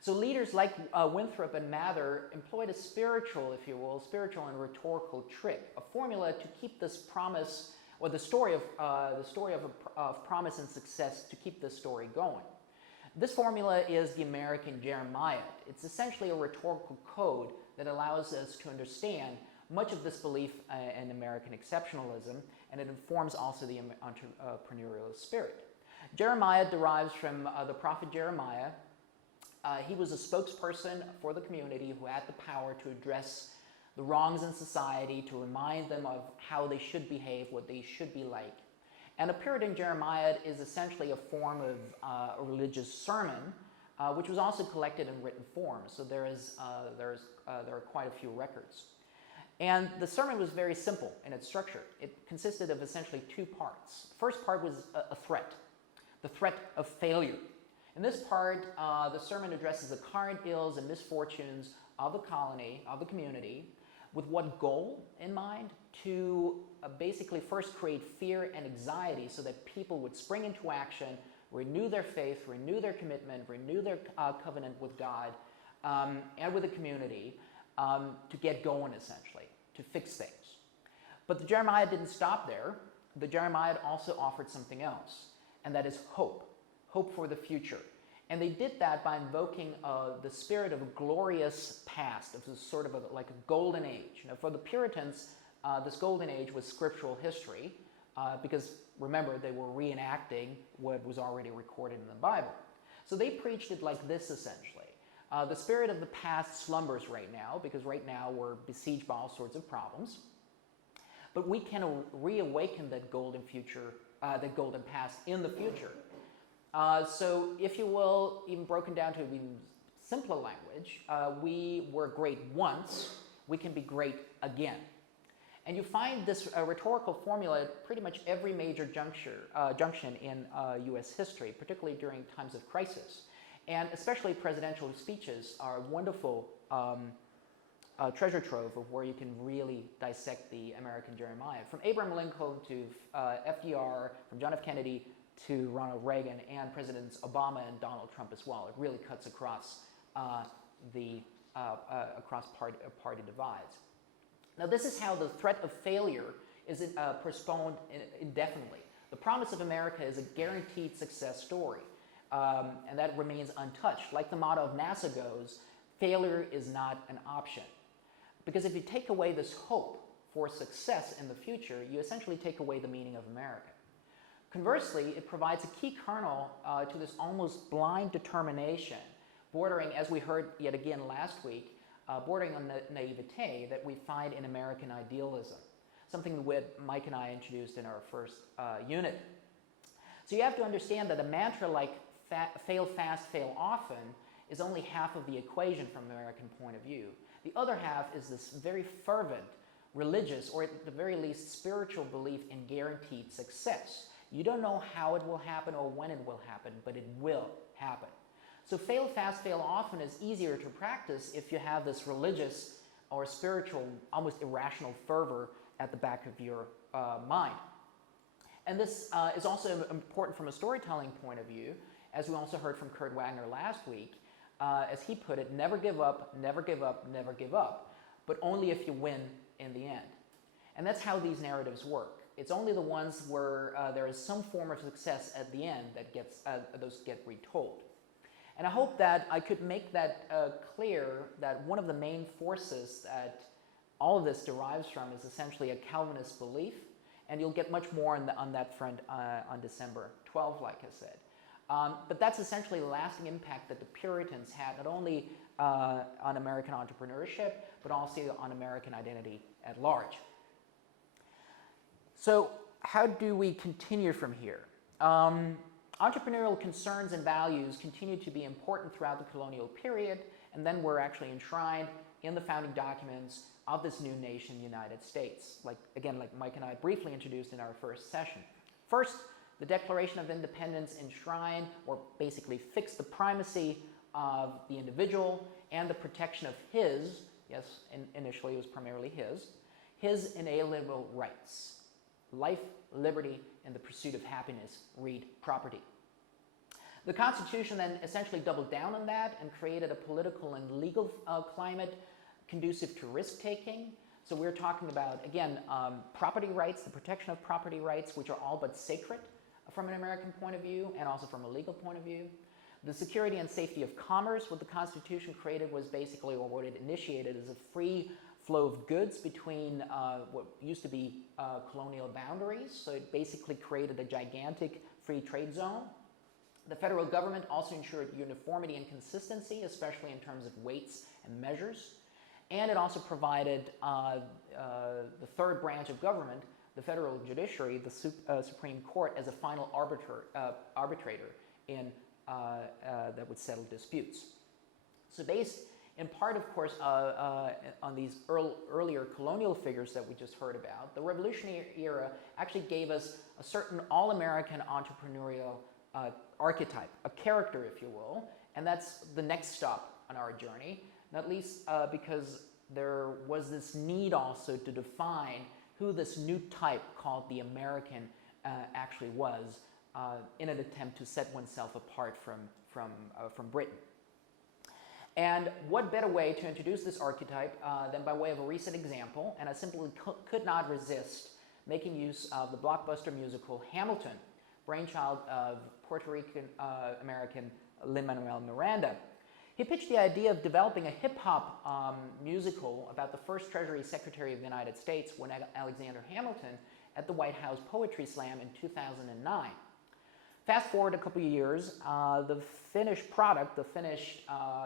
So leaders like Winthrop and Mather employed a spiritual, if you will, spiritual and rhetorical trick, a formula to keep this promise, or the story of promise and success, to keep this story going. This formula is the American Jeremiah. It's essentially a rhetorical code that allows us to understand much of this belief in American exceptionalism, and it informs also the entrepreneurial spirit. Jeremiah derives from the prophet Jeremiah. He was a spokesperson for the community who had the power to address the wrongs in society, to remind them of how they should behave, what they should be like. And a Puritan Jeremiah is essentially a form of a religious sermon, which was also collected in written form. So there are quite a few records. And the sermon was very simple in its structure. It consisted of essentially two parts. The first part was a threat, the threat of failure. In this part, the sermon addresses the current ills and misfortunes of the colony, of the community, with what goal in mind? To basically first create fear and anxiety so that people would spring into action, renew their faith, renew their commitment, renew their covenant with God and with the community to get going, essentially, to fix things. But the Jeremiah didn't stop there. The Jeremiah also offered something else, and that is hope. Hope for the future. And they did that by invoking the spirit of a glorious past, of sort of like a golden age. Now, for the Puritans, this golden age was scriptural history, because remember, they were reenacting what was already recorded in the Bible. So they preached it like this, essentially. The spirit of the past slumbers right now, because right now we're besieged by all sorts of problems. But we can reawaken that golden future, that golden past in the future. So, if you will, even broken down to even simpler language, we were great once, we can be great again. And you find this rhetorical formula at pretty much every major junction in U.S. history, particularly during times of crisis. And especially presidential speeches are wonderful treasure trove of where you can really dissect the American Jeremiah. From Abraham Lincoln to FDR, from John F. Kennedy to Ronald Reagan, and Presidents Obama and Donald Trump as well. It really cuts across party divides. Now, this is how the threat of failure is postponed indefinitely. The promise of America is a guaranteed success story, and that remains untouched. Like the motto of NASA goes, failure is not an option. Because if you take away this hope for success in the future, you essentially take away the meaning of America. Conversely, it provides a key kernel to this almost blind determination, bordering, as we heard yet again last week, bordering on naivete that we find in American idealism, something that Mike and I introduced in our first unit. So you have to understand that a mantra like fail fast, fail often is only half of the equation from an American point of view. The other half is this very fervent, religious, or at the very least spiritual belief in guaranteed success. You don't know how it will happen or when it will happen, but it will happen. So fail fast, fail often is easier to practice if you have this religious or spiritual, almost irrational fervor at the back of your mind. And this is also important from a storytelling point of view, as we also heard from Kurt Wagner last week. As he put it, never give up, never give up, never give up, but only if you win in the end. And that's how these narratives work. It's only the ones where there is some form of success at the end that those get retold. And I hope that I could make that clear, that one of the main forces that all of this derives from is essentially a Calvinist belief, and you'll get much more on that front on December 12, like I said. But that's essentially the lasting impact that the Puritans had, not only on American entrepreneurship, but also on American identity at large. So how do we continue from here? Entrepreneurial concerns and values continue to be important throughout the colonial period, and then were actually enshrined in the founding documents of this new nation, United States, like Mike and I briefly introduced in our first session. First, the Declaration of Independence enshrined, or basically fixed, the primacy of the individual and the protection of his, yes, initially it was primarily his inalienable rights: life, liberty, and the pursuit of happiness, read property. The Constitution then essentially doubled down on that and created a political and legal climate conducive to risk-taking. So we're talking about, again, property rights, the protection of property rights, which are all but sacred from an American point of view and also from a legal point of view. The security and safety of commerce, what the Constitution created was basically, or what it initiated, is a free flow of goods between what used to be colonial boundaries. So it basically created a gigantic free trade zone. The federal government also ensured uniformity and consistency, especially in terms of weights and measures. And it also provided the third branch of government, the federal judiciary, the Supreme Court, as a final arbitrator in, that would settle disputes. So based in part, of course, on these earlier colonial figures that we just heard about, the Revolutionary era actually gave us a certain all-American entrepreneurial archetype, a character, if you will, and that's the next stop on our journey, not least because there was this need also to define who this new type called the American actually was, in an attempt to set oneself apart from Britain. And what better way to introduce this archetype than by way of a recent example, and I simply could not resist making use of the blockbuster musical Hamilton, brainchild of Puerto Rican American Lin-Manuel Miranda. He pitched the idea of developing a hip-hop musical about the first Treasury Secretary of the United States, one Alexander Hamilton, at the White House Poetry Slam in 2009. Fast forward a couple of years, the finished product, the finished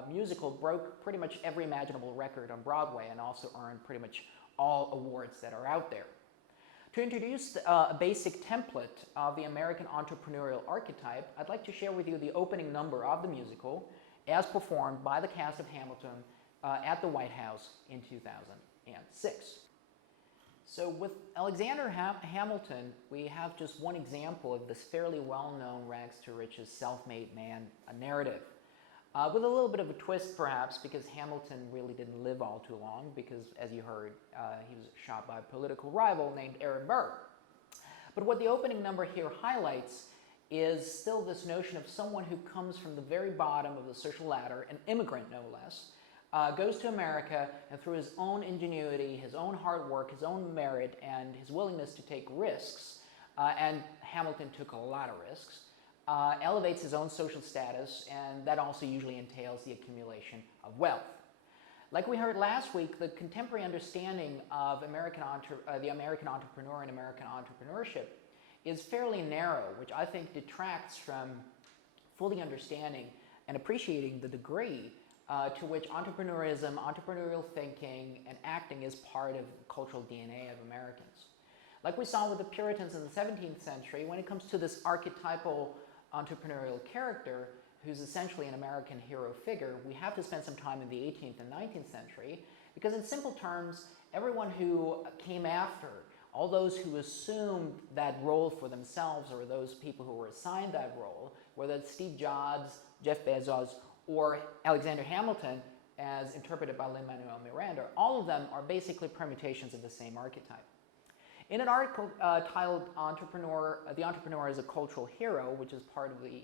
musical, broke pretty much every imaginable record on Broadway and also earned pretty much all awards that are out there. To introduce a basic template of the American entrepreneurial archetype, I'd like to share with you the opening number of the musical as performed by the cast of Hamilton at the White House in 2006. So with Alexander Hamilton, we have just one example of this fairly well-known rags to riches self-made man narrative. with a little bit of a twist perhaps, because Hamilton really didn't live all too long, because as you heard, he was shot by a political rival named Aaron Burr. But what the opening number here highlights is still this notion of someone who comes from the very bottom of the social ladder, an immigrant no less, goes to America, and through his own ingenuity, his own hard work, his own merit, and his willingness to take risks, and Hamilton took a lot of risks, elevates his own social status, and that also usually entails the accumulation of wealth. Like we heard last week, the contemporary understanding of the American entrepreneur and American entrepreneurship is fairly narrow, which I think detracts from fully understanding and appreciating the degree to which entrepreneurism, entrepreneurial thinking, and acting is part of the cultural DNA of Americans. Like we saw with the Puritans in the 17th century, when it comes to this archetypal entrepreneurial character, who's essentially an American hero figure, we have to spend some time in the 18th and 19th century, because in simple terms, everyone who came after, all those who assumed that role for themselves, or those people who were assigned that role, whether it's Steve Jobs, Jeff Bezos, or Alexander Hamilton, as interpreted by Lin-Manuel Miranda, all of them are basically permutations of the same archetype. In an article titled The Entrepreneur as a Cultural Hero, which is part of the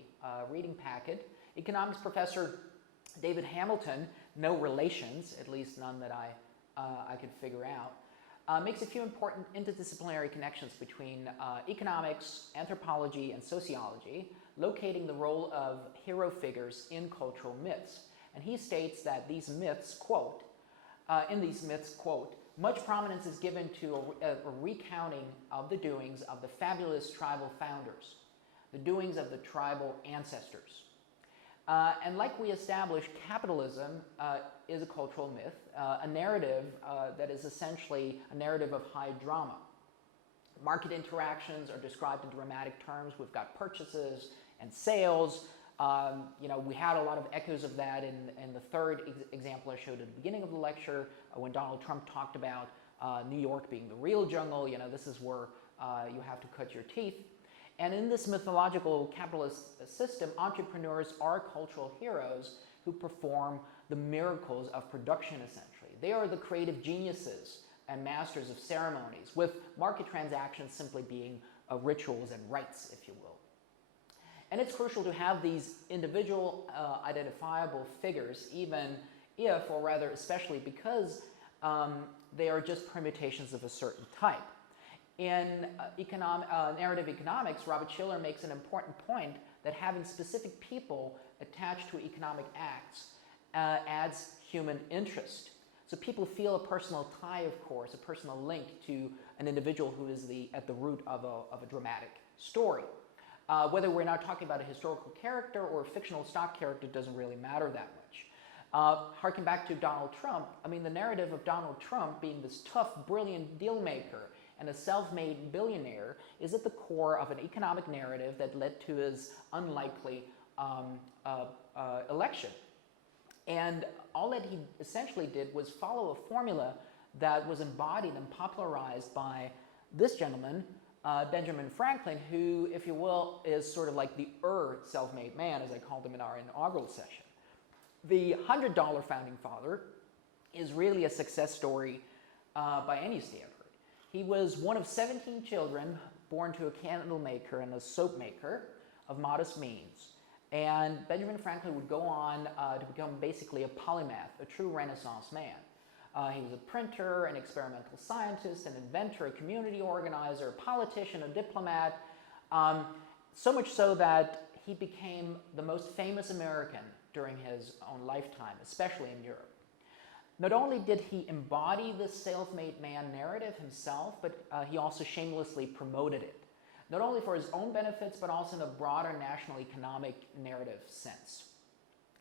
reading packet, economics professor David Hamilton, no relations, at least none that I could figure out, makes a few important interdisciplinary connections between economics, anthropology, and sociology, locating the role of hero figures in cultural myths. And he states that these myths, quote, much prominence is given to a recounting of the doings of the fabulous tribal founders, the doings of the tribal ancestors. And like we established, capitalism is a cultural myth, a narrative that is essentially a narrative of high drama. Market interactions are described in dramatic terms. We've got purchases and sales. We had a lot of echoes of that in the third example I showed at the beginning of the lecture, when Donald Trump talked about New York being the real jungle. This is where you have to cut your teeth. And in this mythological capitalist system, entrepreneurs are cultural heroes who perform the miracles of production, essentially. They are the creative geniuses and masters of ceremonies, with market transactions simply being rituals and rites, if you will. And it's crucial to have these individual identifiable figures, even if, or rather especially because, they are just permutations of a certain type. In narrative economics, Robert Shiller makes an important point that having specific people attached to economic acts adds human interest. So people feel a personal tie, of course, a personal link to an individual who is at the root of a dramatic story. Whether we're now talking about a historical character or a fictional stock character doesn't really matter that much. Harking back to Donald Trump, the narrative of Donald Trump being this tough, brilliant deal maker and a self-made billionaire is at the core of an economic narrative that led to his unlikely election. And all that he essentially did was follow a formula that was embodied and popularized by this gentleman, Benjamin Franklin, who, if you will, is sort of like the self-made man, as I called him in our inaugural session. The $100 founding father is really a success story by any standard. He was one of 17 children born to a candle maker and a soap maker of modest means. And Benjamin Franklin would go on to become basically a polymath, a true Renaissance man. He was a printer, an experimental scientist, an inventor, a community organizer, a politician, a diplomat, so much so that he became the most famous American during his own lifetime, especially in Europe. Not only did he embody this self-made man narrative himself, but he also shamelessly promoted it, not only for his own benefits, but also in a broader national economic narrative sense.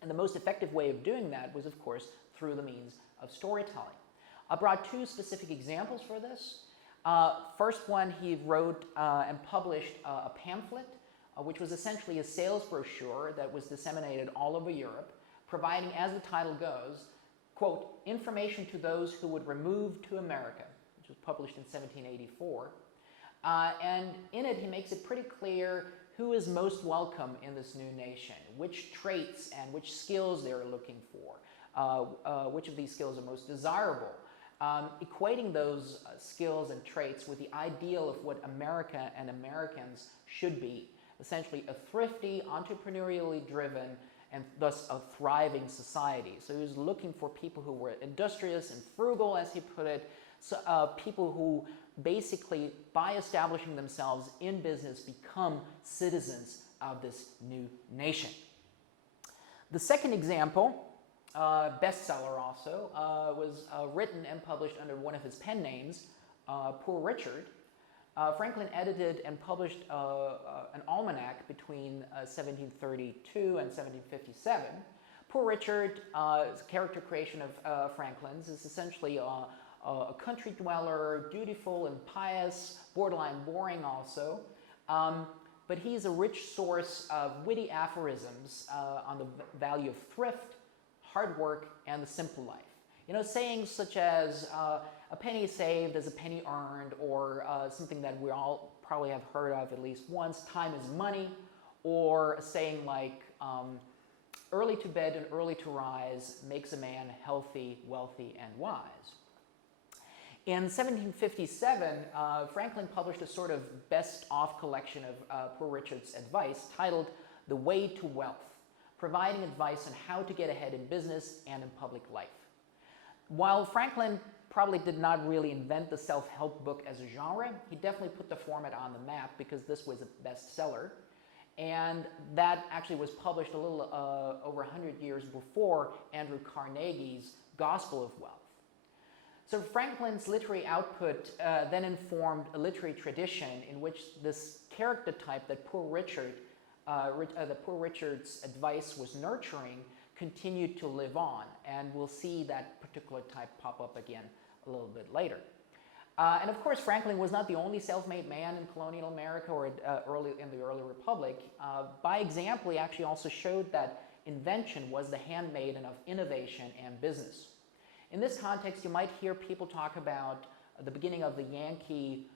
And the most effective way of doing that was, of course, through the means of storytelling. I brought two specific examples for this. First one, he wrote and published a pamphlet, which was essentially a sales brochure that was disseminated all over Europe, providing, as the title goes, quote, information to those who would remove to America, which was published in 1784. And in it, he makes it pretty clear who is most welcome in this new nation, which traits and which skills they're looking for, which of these skills are most desirable, equating those skills and traits with the ideal of what America and Americans should be, essentially a thrifty, entrepreneurially driven, and thus a thriving society. So he was looking for people who were industrious and frugal, as he put it, so, people who basically, by establishing themselves in business, become citizens of this new nation. The second example, bestseller also, was written and published under one of his pen names, Poor Richard. Franklin edited and published an almanac between 1732 and 1757. Poor Richard, is a character creation of Franklin's, is essentially a country dweller, dutiful and pious, borderline boring also. But he's a rich source of witty aphorisms on the value of thrift, hard work, and the simple life. You know, sayings such as a penny saved is a penny earned, or something that we all probably have heard of at least once, time is money, or a saying like early to bed and early to rise makes a man healthy, wealthy, and wise. In 1757, Franklin published a sort of best-of collection of Poor Richard's advice titled The Way to Wealth, providing advice on how to get ahead in business and in public life. While Franklin probably did not really invent the self-help book as a genre, he definitely put the format on the map because this was a bestseller. And that actually was published a little over 100 years before Andrew Carnegie's Gospel of Wealth. So Franklin's literary output then informed a literary tradition in which this character type that Poor Richard's advice was nurturing continued to live on, and we'll see that particular type pop up again a little bit later. And of course, Franklin was not the only self-made man in colonial America or in the early Republic. By example, he actually also showed that invention was the handmaiden of innovation and business. In this context, you might hear people talk about the beginning of the Yankee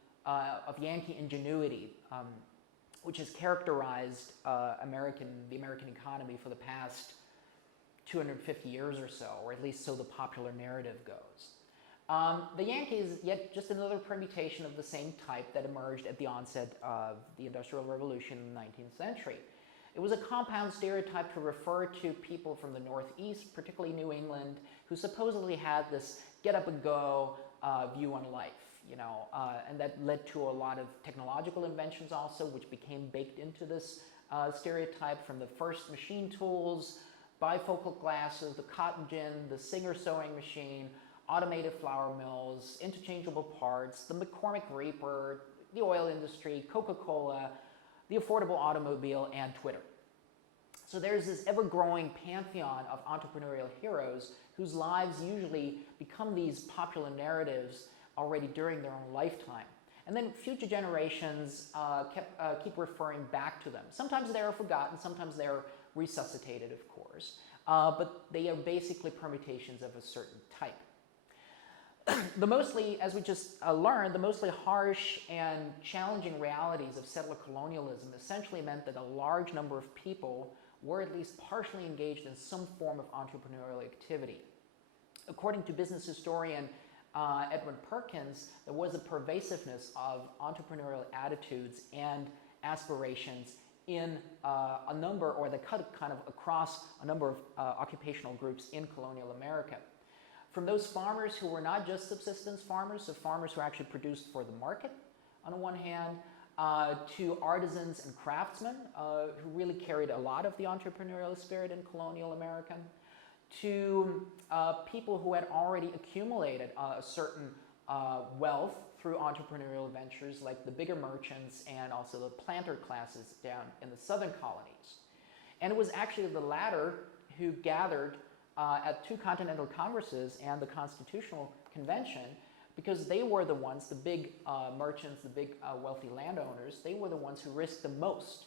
ingenuity, which has characterized the American economy for the past 250 years or so, or at least so the popular narrative goes. The Yankee is yet just another permutation of the same type that emerged at the onset of the Industrial Revolution in the 19th century. It was a compound stereotype to refer to people from the Northeast, particularly New England, who supposedly had this get-up-and-go view on life, you know, and that led to a lot of technological inventions also, which became baked into this stereotype, from the first machine tools, bifocal glasses, the cotton gin, the Singer sewing machine, automated flour mills, interchangeable parts, the McCormick Reaper, the oil industry, Coca-Cola, the affordable automobile, and Twitter. So there's this ever-growing pantheon of entrepreneurial heroes whose lives usually become these popular narratives already during their own lifetime. And then future generations keep referring back to them. Sometimes they are forgotten, sometimes they are resuscitated, of course, but they are basically permutations of a certain type. The mostly, as we just learned, the mostly harsh and challenging realities of settler colonialism essentially meant that a large number of people were at least partially engaged in some form of entrepreneurial activity. According to business historian Edwin Perkins, there was a pervasiveness of entrepreneurial attitudes and aspirations in a number, or they cut kind of across a number of occupational groups in colonial America. From those farmers who were not just subsistence farmers, so farmers who actually produced for the market, on the one hand, to artisans and craftsmen who really carried a lot of the entrepreneurial spirit in colonial America, to people who had already accumulated a certain wealth through entrepreneurial ventures like the bigger merchants and also the planter classes down in the southern colonies. And it was actually the latter who gathered at two Continental Congresses and the Constitutional Convention, because they were the ones, the big merchants, the big wealthy landowners, they were the ones who risked the most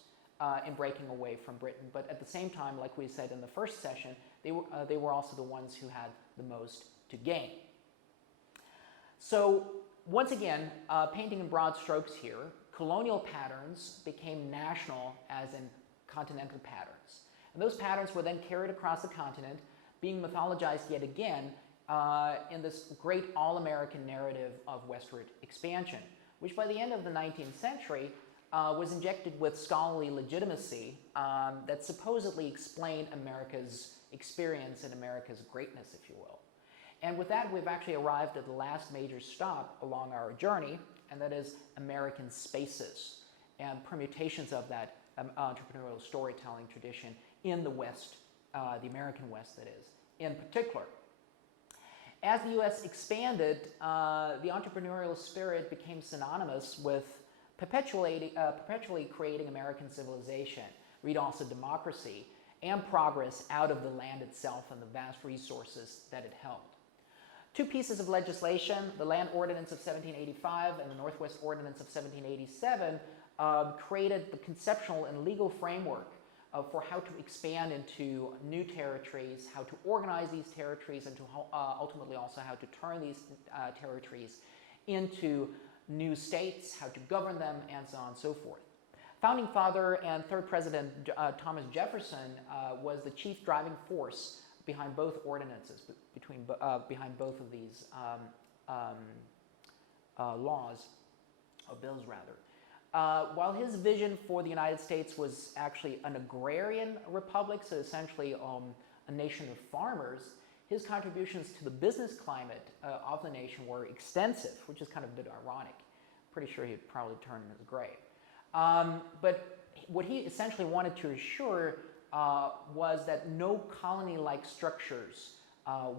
in breaking away from Britain. But at the same time, like we said in the first session, they were also the ones who had the most to gain. So once again, painting in broad strokes here, colonial patterns became national, as in continental patterns. And those patterns were then carried across the continent, being mythologized yet again in this great all-American narrative of westward expansion, which by the end of the 19th century was injected with scholarly legitimacy that supposedly explained America's experience and America's greatness, if you will. And with that, we've actually arrived at the last major stop along our journey, and that is American spaces and permutations of that entrepreneurial storytelling tradition in the West, the American West, that is, in particular. As the U.S. expanded, the entrepreneurial spirit became synonymous with perpetually creating American civilization, read also democracy, and progress out of the land itself and the vast resources that it held. Two pieces of legislation, the Land Ordinance of 1785 and the Northwest Ordinance of 1787, created the conceptual and legal framework for how to expand into new territories, how to organize these territories, and to ultimately also how to turn these territories into new states, how to govern them, and so on and so forth. Founding father and third president Thomas Jefferson was the chief driving force behind both ordinances, behind both of these laws, or bills rather. While his vision for the United States was actually an agrarian republic, so essentially a nation of farmers, his contributions to the business climate of the nation were extensive, which is kind of a bit ironic. Pretty sure he'd probably turn in his grave. But what he essentially wanted to assure was that no colony-like structures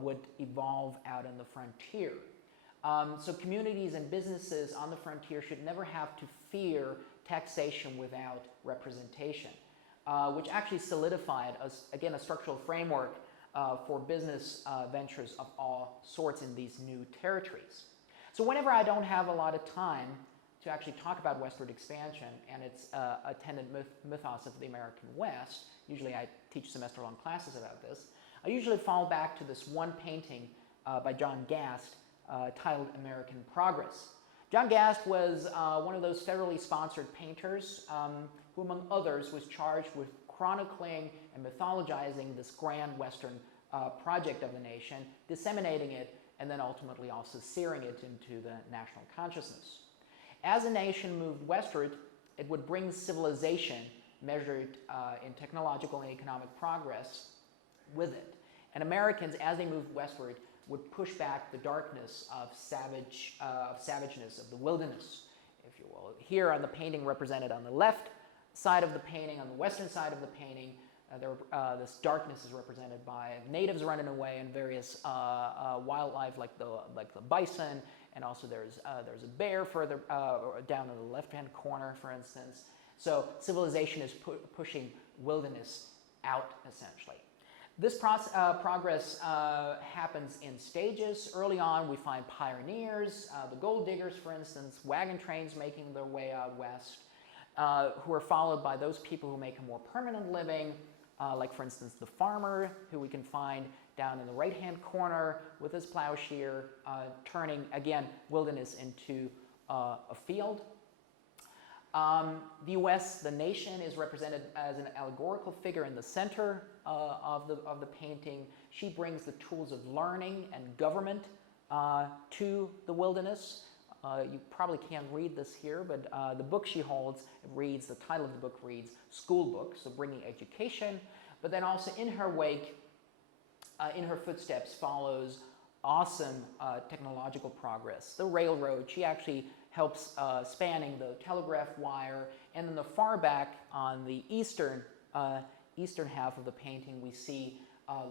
would evolve out on the frontier. So communities and businesses on the frontier should never have to fear taxation without representation, which actually solidified, again, a structural framework for business ventures of all sorts in these new territories. So whenever I don't have a lot of time to actually talk about westward expansion and its attendant mythos of the American West, usually I teach semester-long classes about this, I usually fall back to this one painting by John Gast titled American Progress. John Gast was one of those federally sponsored painters who, among others, was charged with chronicling and mythologizing this grand Western project of the nation, disseminating it, and then ultimately also searing it into the national consciousness. As a nation moved westward, it would bring civilization measured in technological and economic progress with it. And Americans, as they moved westward, would push back the darkness of savageness of the wilderness, if you will. Here on the painting represented on the left side of the painting, on the western side of the painting, this darkness is represented by natives running away and various wildlife like the bison, and also there's a bear further down in the left-hand corner, for instance. So civilization is pushing wilderness out, essentially. This progress happens in stages. Early on, we find pioneers, the gold diggers, for instance, wagon trains making their way out west, who are followed by those people who make a more permanent living, like, for instance, the farmer, who we can find down in the right-hand corner with his plowshare, turning, again, wilderness into a field. The U.S., the nation, is represented as an allegorical figure in the center of the painting. She brings the tools of learning and government to the wilderness. You probably can't read this here, but the book she holds reads, the title of the book reads, School Book, so bringing education. But then also in her wake, in her footsteps follows awesome technological progress. The railroad, she actually helps spanning the telegraph wire, and then the far back on the eastern half of the painting, we see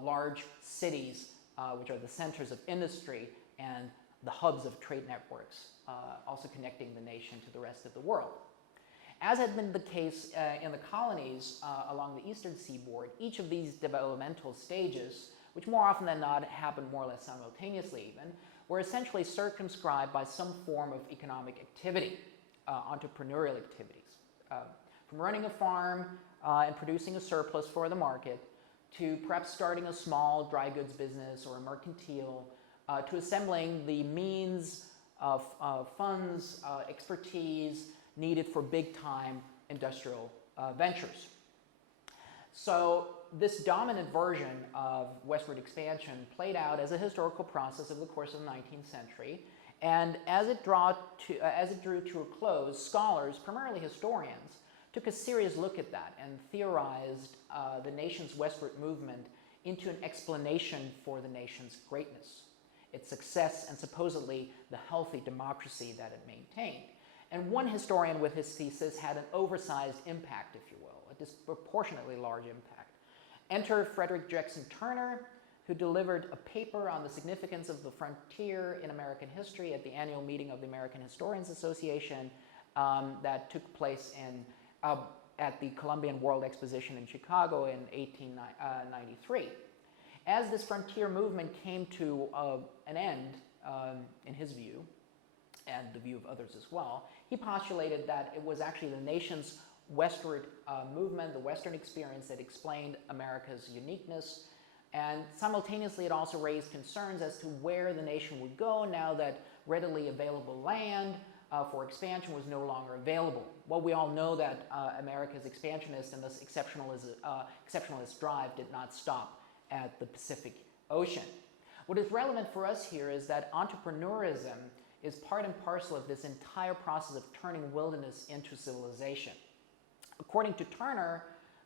large cities, which are the centers of industry and the hubs of trade networks, also connecting the nation to the rest of the world. As had been the case in the colonies along the eastern seaboard, each of these developmental stages, which more often than not happen more or less simultaneously even, were essentially circumscribed by some form of economic activity, entrepreneurial activities. From running a farm and producing a surplus for the market, to perhaps starting a small dry goods business or a mercantile, to assembling the means of funds, expertise needed for big-time industrial ventures. So this dominant version of westward expansion played out as a historical process over the course of the 19th century, and as it drew to a close, scholars, primarily historians, took a serious look at that and theorized the nation's westward movement into an explanation for the nation's greatness, its success, and supposedly the healthy democracy that it maintained. And one historian with his thesis had an oversized impact, if you will, a disproportionately large impact. Enter Frederick Jackson Turner, who delivered a paper on the significance of the frontier in American history at the annual meeting of the American Historians Association that took place at the Columbian World Exposition in Chicago in 1893. As this frontier movement came to an end, in his view, and the view of others as well, he postulated that it was actually the nation's westward movement, the Western experience, that explained America's uniqueness. And simultaneously, it also raised concerns as to where the nation would go now that readily available land for expansion was no longer available. Well, we all know that America's expansionist and thus exceptionalist drive did not stop at the Pacific Ocean. What is relevant for us here is that entrepreneurism is part and parcel of this entire process of turning wilderness into civilization. According to Turner,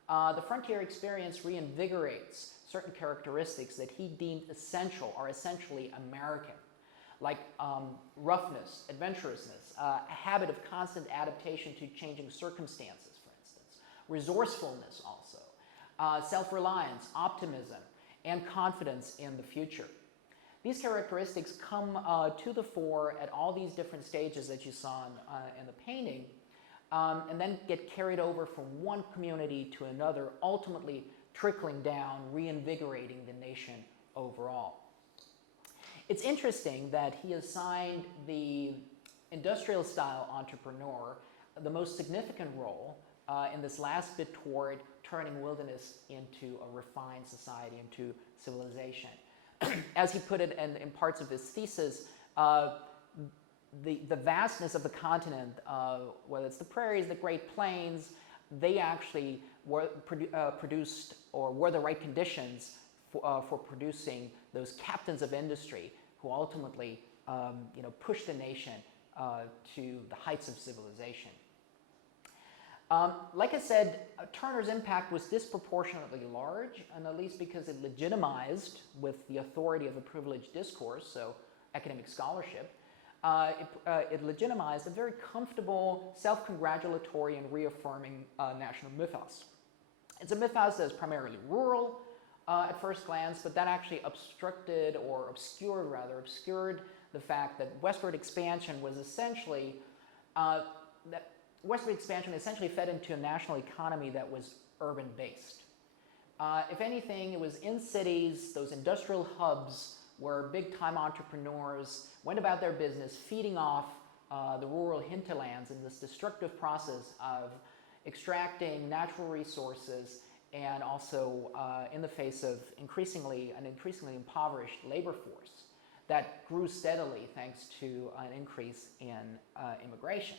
the frontier experience reinvigorates certain characteristics that he deemed essential or essentially American, like roughness, adventurousness, a habit of constant adaptation to changing circumstances, for instance, resourcefulness also, self-reliance, optimism, and confidence in the future. These characteristics come to the fore at all these different stages that you saw in the painting, and then get carried over from one community to another, ultimately trickling down, reinvigorating the nation overall. It's interesting that he assigned the industrial style entrepreneur the most significant role in this last bit toward turning wilderness into a refined society, into civilization. As he put it in parts of his thesis, the vastness of the continent, whether it's the prairies, the Great Plains, they actually produced or were the right conditions for producing those captains of industry who ultimately pushed the nation to the heights of civilization. Like I said, Turner's impact was disproportionately large, and at least because it legitimized, with the authority of a privileged discourse, so academic scholarship, it legitimized a very comfortable, self-congratulatory, and reaffirming national mythos. It's a mythos that is primarily rural at first glance, but that actually obscured the fact that westward expansion was essentially fed into a national economy that was urban-based. If anything, it was in cities, those industrial hubs, where big-time entrepreneurs went about their business, feeding off the rural hinterlands in this destructive process of extracting natural resources, and also in the face of an increasingly impoverished labor force that grew steadily thanks to an increase in immigration.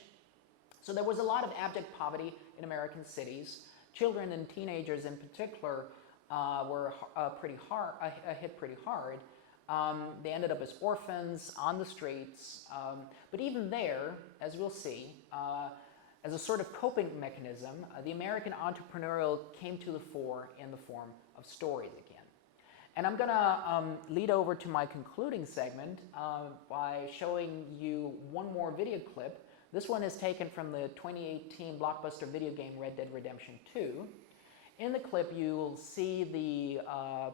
So there was a lot of abject poverty in American cities. Children and teenagers in particular were hit pretty hard. They ended up as orphans on the streets, but even there, as we'll see, as a sort of coping mechanism, the American entrepreneurial came to the fore in the form of stories again. And I'm going to lead over to my concluding segment by showing you one more video clip. This one is taken from the 2018 blockbuster video game Red Dead Redemption 2. In the clip, you'll see the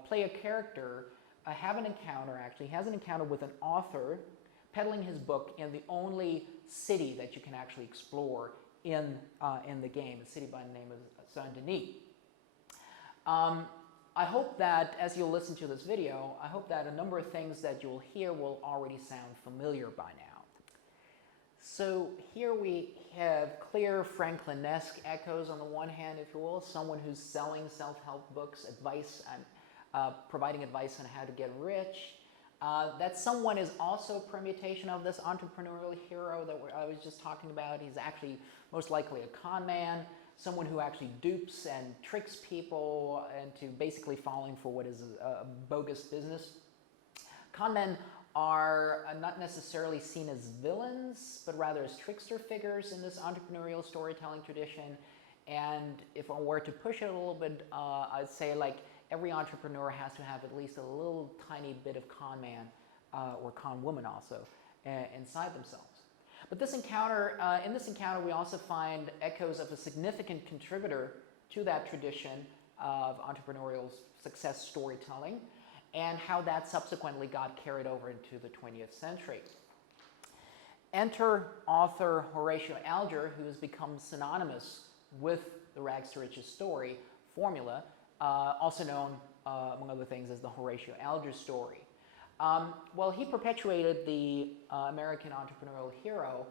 player character has an encounter with an author peddling his book in the only city that you can actually explore in the game, a city by the name of Saint-Denis. I hope that as you'll listen to this video, I hope that a number of things that you'll hear will already sound familiar by now. So here we have clear Franklin-esque echoes on the one hand, if you will, someone who's selling self-help books, advice, and providing advice on how to get rich. That someone is also a permutation of this entrepreneurial hero that I was just talking about. He's actually most likely a con man, someone who actually dupes and tricks people into basically falling for what is a bogus business. Con men are not necessarily seen as villains, but rather as trickster figures in this entrepreneurial storytelling tradition. And if I were to push it a little bit, I'd say like every entrepreneur has to have at least a little tiny bit of con man or con woman also inside themselves. But this encounter, in this encounter, we also find echoes of a significant contributor to that tradition of entrepreneurial success storytelling, and how that subsequently got carried over into the 20th century. Enter author Horatio Alger, who has become synonymous with the rags to riches story formula, also known, among other things, as the Horatio Alger story. Well, he perpetuated the American entrepreneurial hero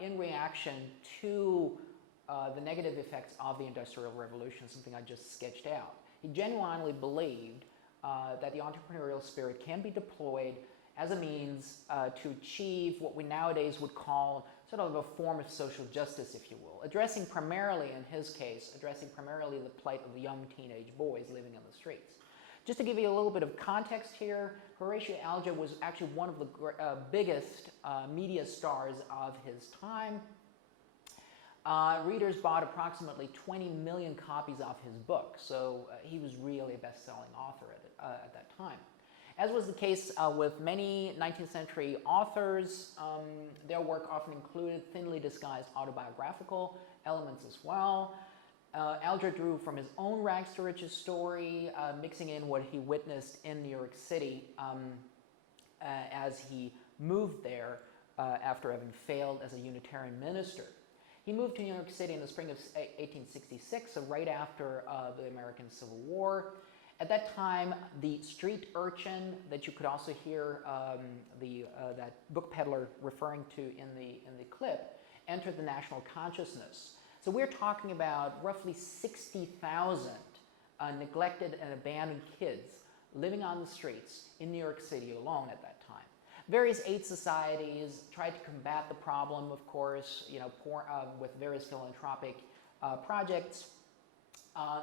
in reaction to the negative effects of the Industrial Revolution, something I just sketched out. He genuinely believed that the entrepreneurial spirit can be deployed as a means to achieve what we nowadays would call sort of a form of social justice, if you will, addressing primarily, in his case, addressing primarily the plight of the young teenage boys living on the streets. Just to give you a little bit of context here, Horatio Alger was actually one of the biggest media stars of his time. Readers bought approximately 20 million copies of his book, so he was really a best-selling author at that time. As was the case with many 19th century authors, their work often included thinly disguised autobiographical elements as well. Alger drew from his own rags to riches story, mixing in what he witnessed in New York City as he moved there after having failed as a Unitarian minister. He moved to New York City in the spring of 1866, so right after the American Civil War. At that time, the street urchin that you could also hear that book peddler referring to in the clip entered the national consciousness. So we're talking about roughly 60,000 neglected and abandoned kids living on the streets in New York City alone at that time. Various aid societies tried to combat the problem, of course, with various philanthropic projects.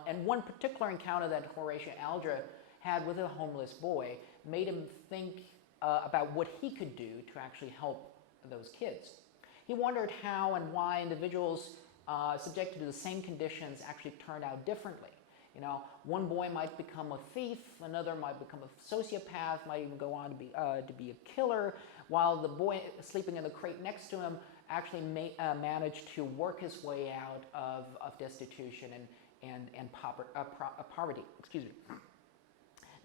And one particular encounter that Horatio Alger had with a homeless boy made him think about what he could do to actually help those kids. He wondered how and why individuals subjected to the same conditions actually turned out differently. You know, one boy might become a thief, another might become a sociopath, might even go on to be a killer, while the boy sleeping in the crate next to him actually managed to work his way out of destitution and poverty. Excuse me.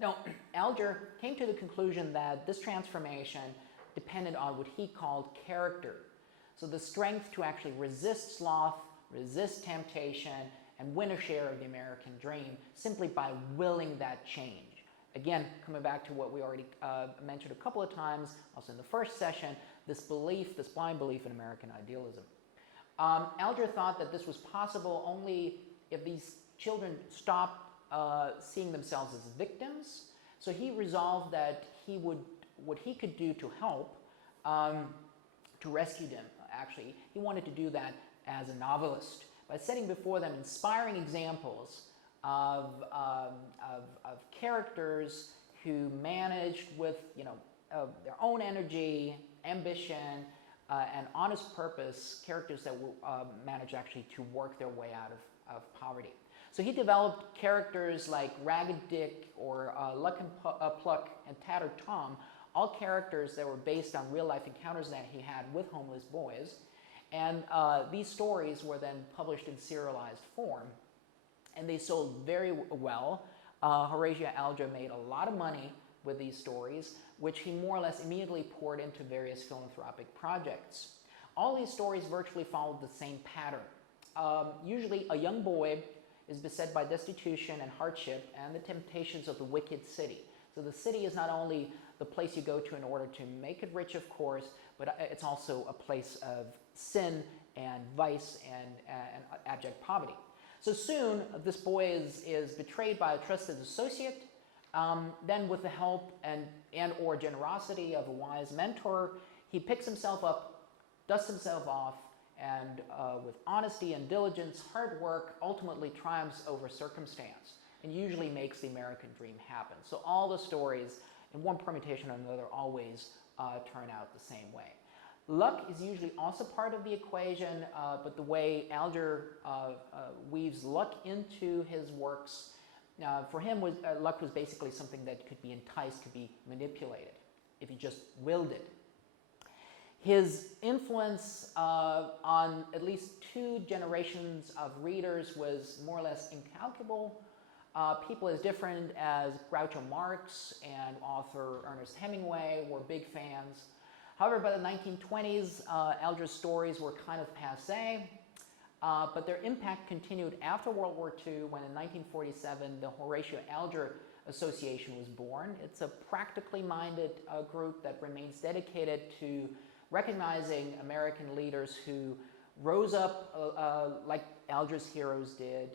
Now, Alger came to the conclusion that this transformation depended on what he called character. So the strength to actually resist sloth, resist temptation, and win a share of the American dream simply by willing that change. Again, coming back to what we already mentioned a couple of times, also in the first session, this belief, this blind belief in American idealism. Alger thought that this was possible only if these children stopped seeing themselves as victims. So he resolved that what he could do to help, to rescue them, actually, he wanted to do that as a novelist, by setting before them inspiring examples of characters who managed with their own energy, ambition, and honest purpose, characters that managed actually to work their way out of poverty. So he developed characters like Ragged Dick or Luck and Pluck and Tattered Tom, all characters that were based on real-life encounters that he had with homeless boys. And these stories were then published in serialized form, and they sold very well. Horatio Alger made a lot of money with these stories, which he more or less immediately poured into various philanthropic projects. All these stories virtually followed the same pattern. Usually a young boy is beset by destitution and hardship and the temptations of the wicked city. So the city is not only the place you go to in order to make it rich, of course, but it's also a place of sin and vice and abject poverty. So soon, this boy is betrayed by a trusted associate Then with the help and or generosity of a wise mentor, he picks himself up, dusts himself off, and with honesty and diligence, hard work, ultimately triumphs over circumstance and usually makes the American dream happen. So all the stories, in one permutation or another, always turn out the same way. Luck is usually also part of the equation, but the way Alger weaves luck into his works, for him, luck was basically something that could be enticed, could be manipulated, if he just willed it. His influence on at least 2 generations of readers was more or less incalculable. People as different as Groucho Marx and author Ernest Hemingway were big fans. However, by the 1920s, Alger's stories were kind of passé, but their impact continued after World War II, when in 1947 the Horatio Alger Association was born. It's a practically minded group that remains dedicated to recognizing American leaders who rose up like Alger's heroes did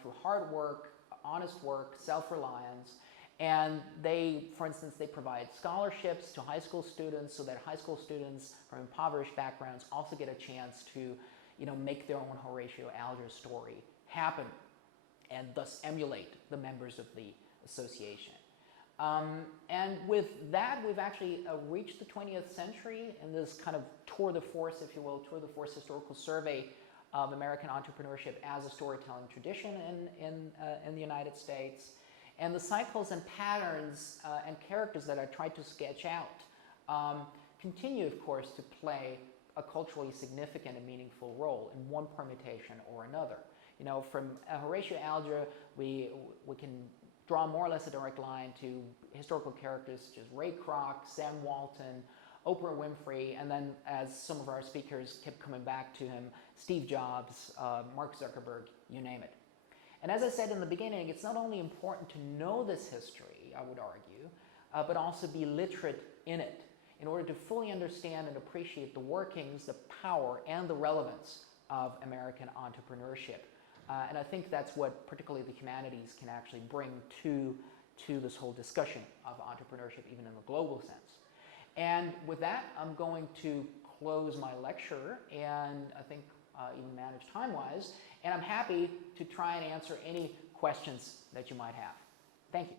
through hard work, honest work, self-reliance. And they, for instance, they provide scholarships to high school students so that high school students from impoverished backgrounds also get a chance to, make their own Horatio Alger story happen and thus emulate the members of the association. And with that, we've actually reached the 20th century in this kind of tour de force, if you will, tour de force historical survey of American entrepreneurship as a storytelling tradition in the United States. And the cycles and patterns and characters that I tried to sketch out continue, of course, to play a culturally significant and meaningful role in one permutation or another. From Horatio Alger, we can draw more or less a direct line to historical characters such as Ray Kroc, Sam Walton, Oprah Winfrey, and then, as some of our speakers kept coming back to him, Steve Jobs, Mark Zuckerberg, you name it. And as I said in the beginning, it's not only important to know this history, I would argue, but also be literate in it in order to fully understand and appreciate the workings, the power, and the relevance of American entrepreneurship. And I think that's what particularly the humanities can actually bring to this whole discussion of entrepreneurship, even in a global sense. And with that, I'm going to close my lecture, and I think even manage time-wise, and I'm happy to try and answer any questions that you might have. Thank you.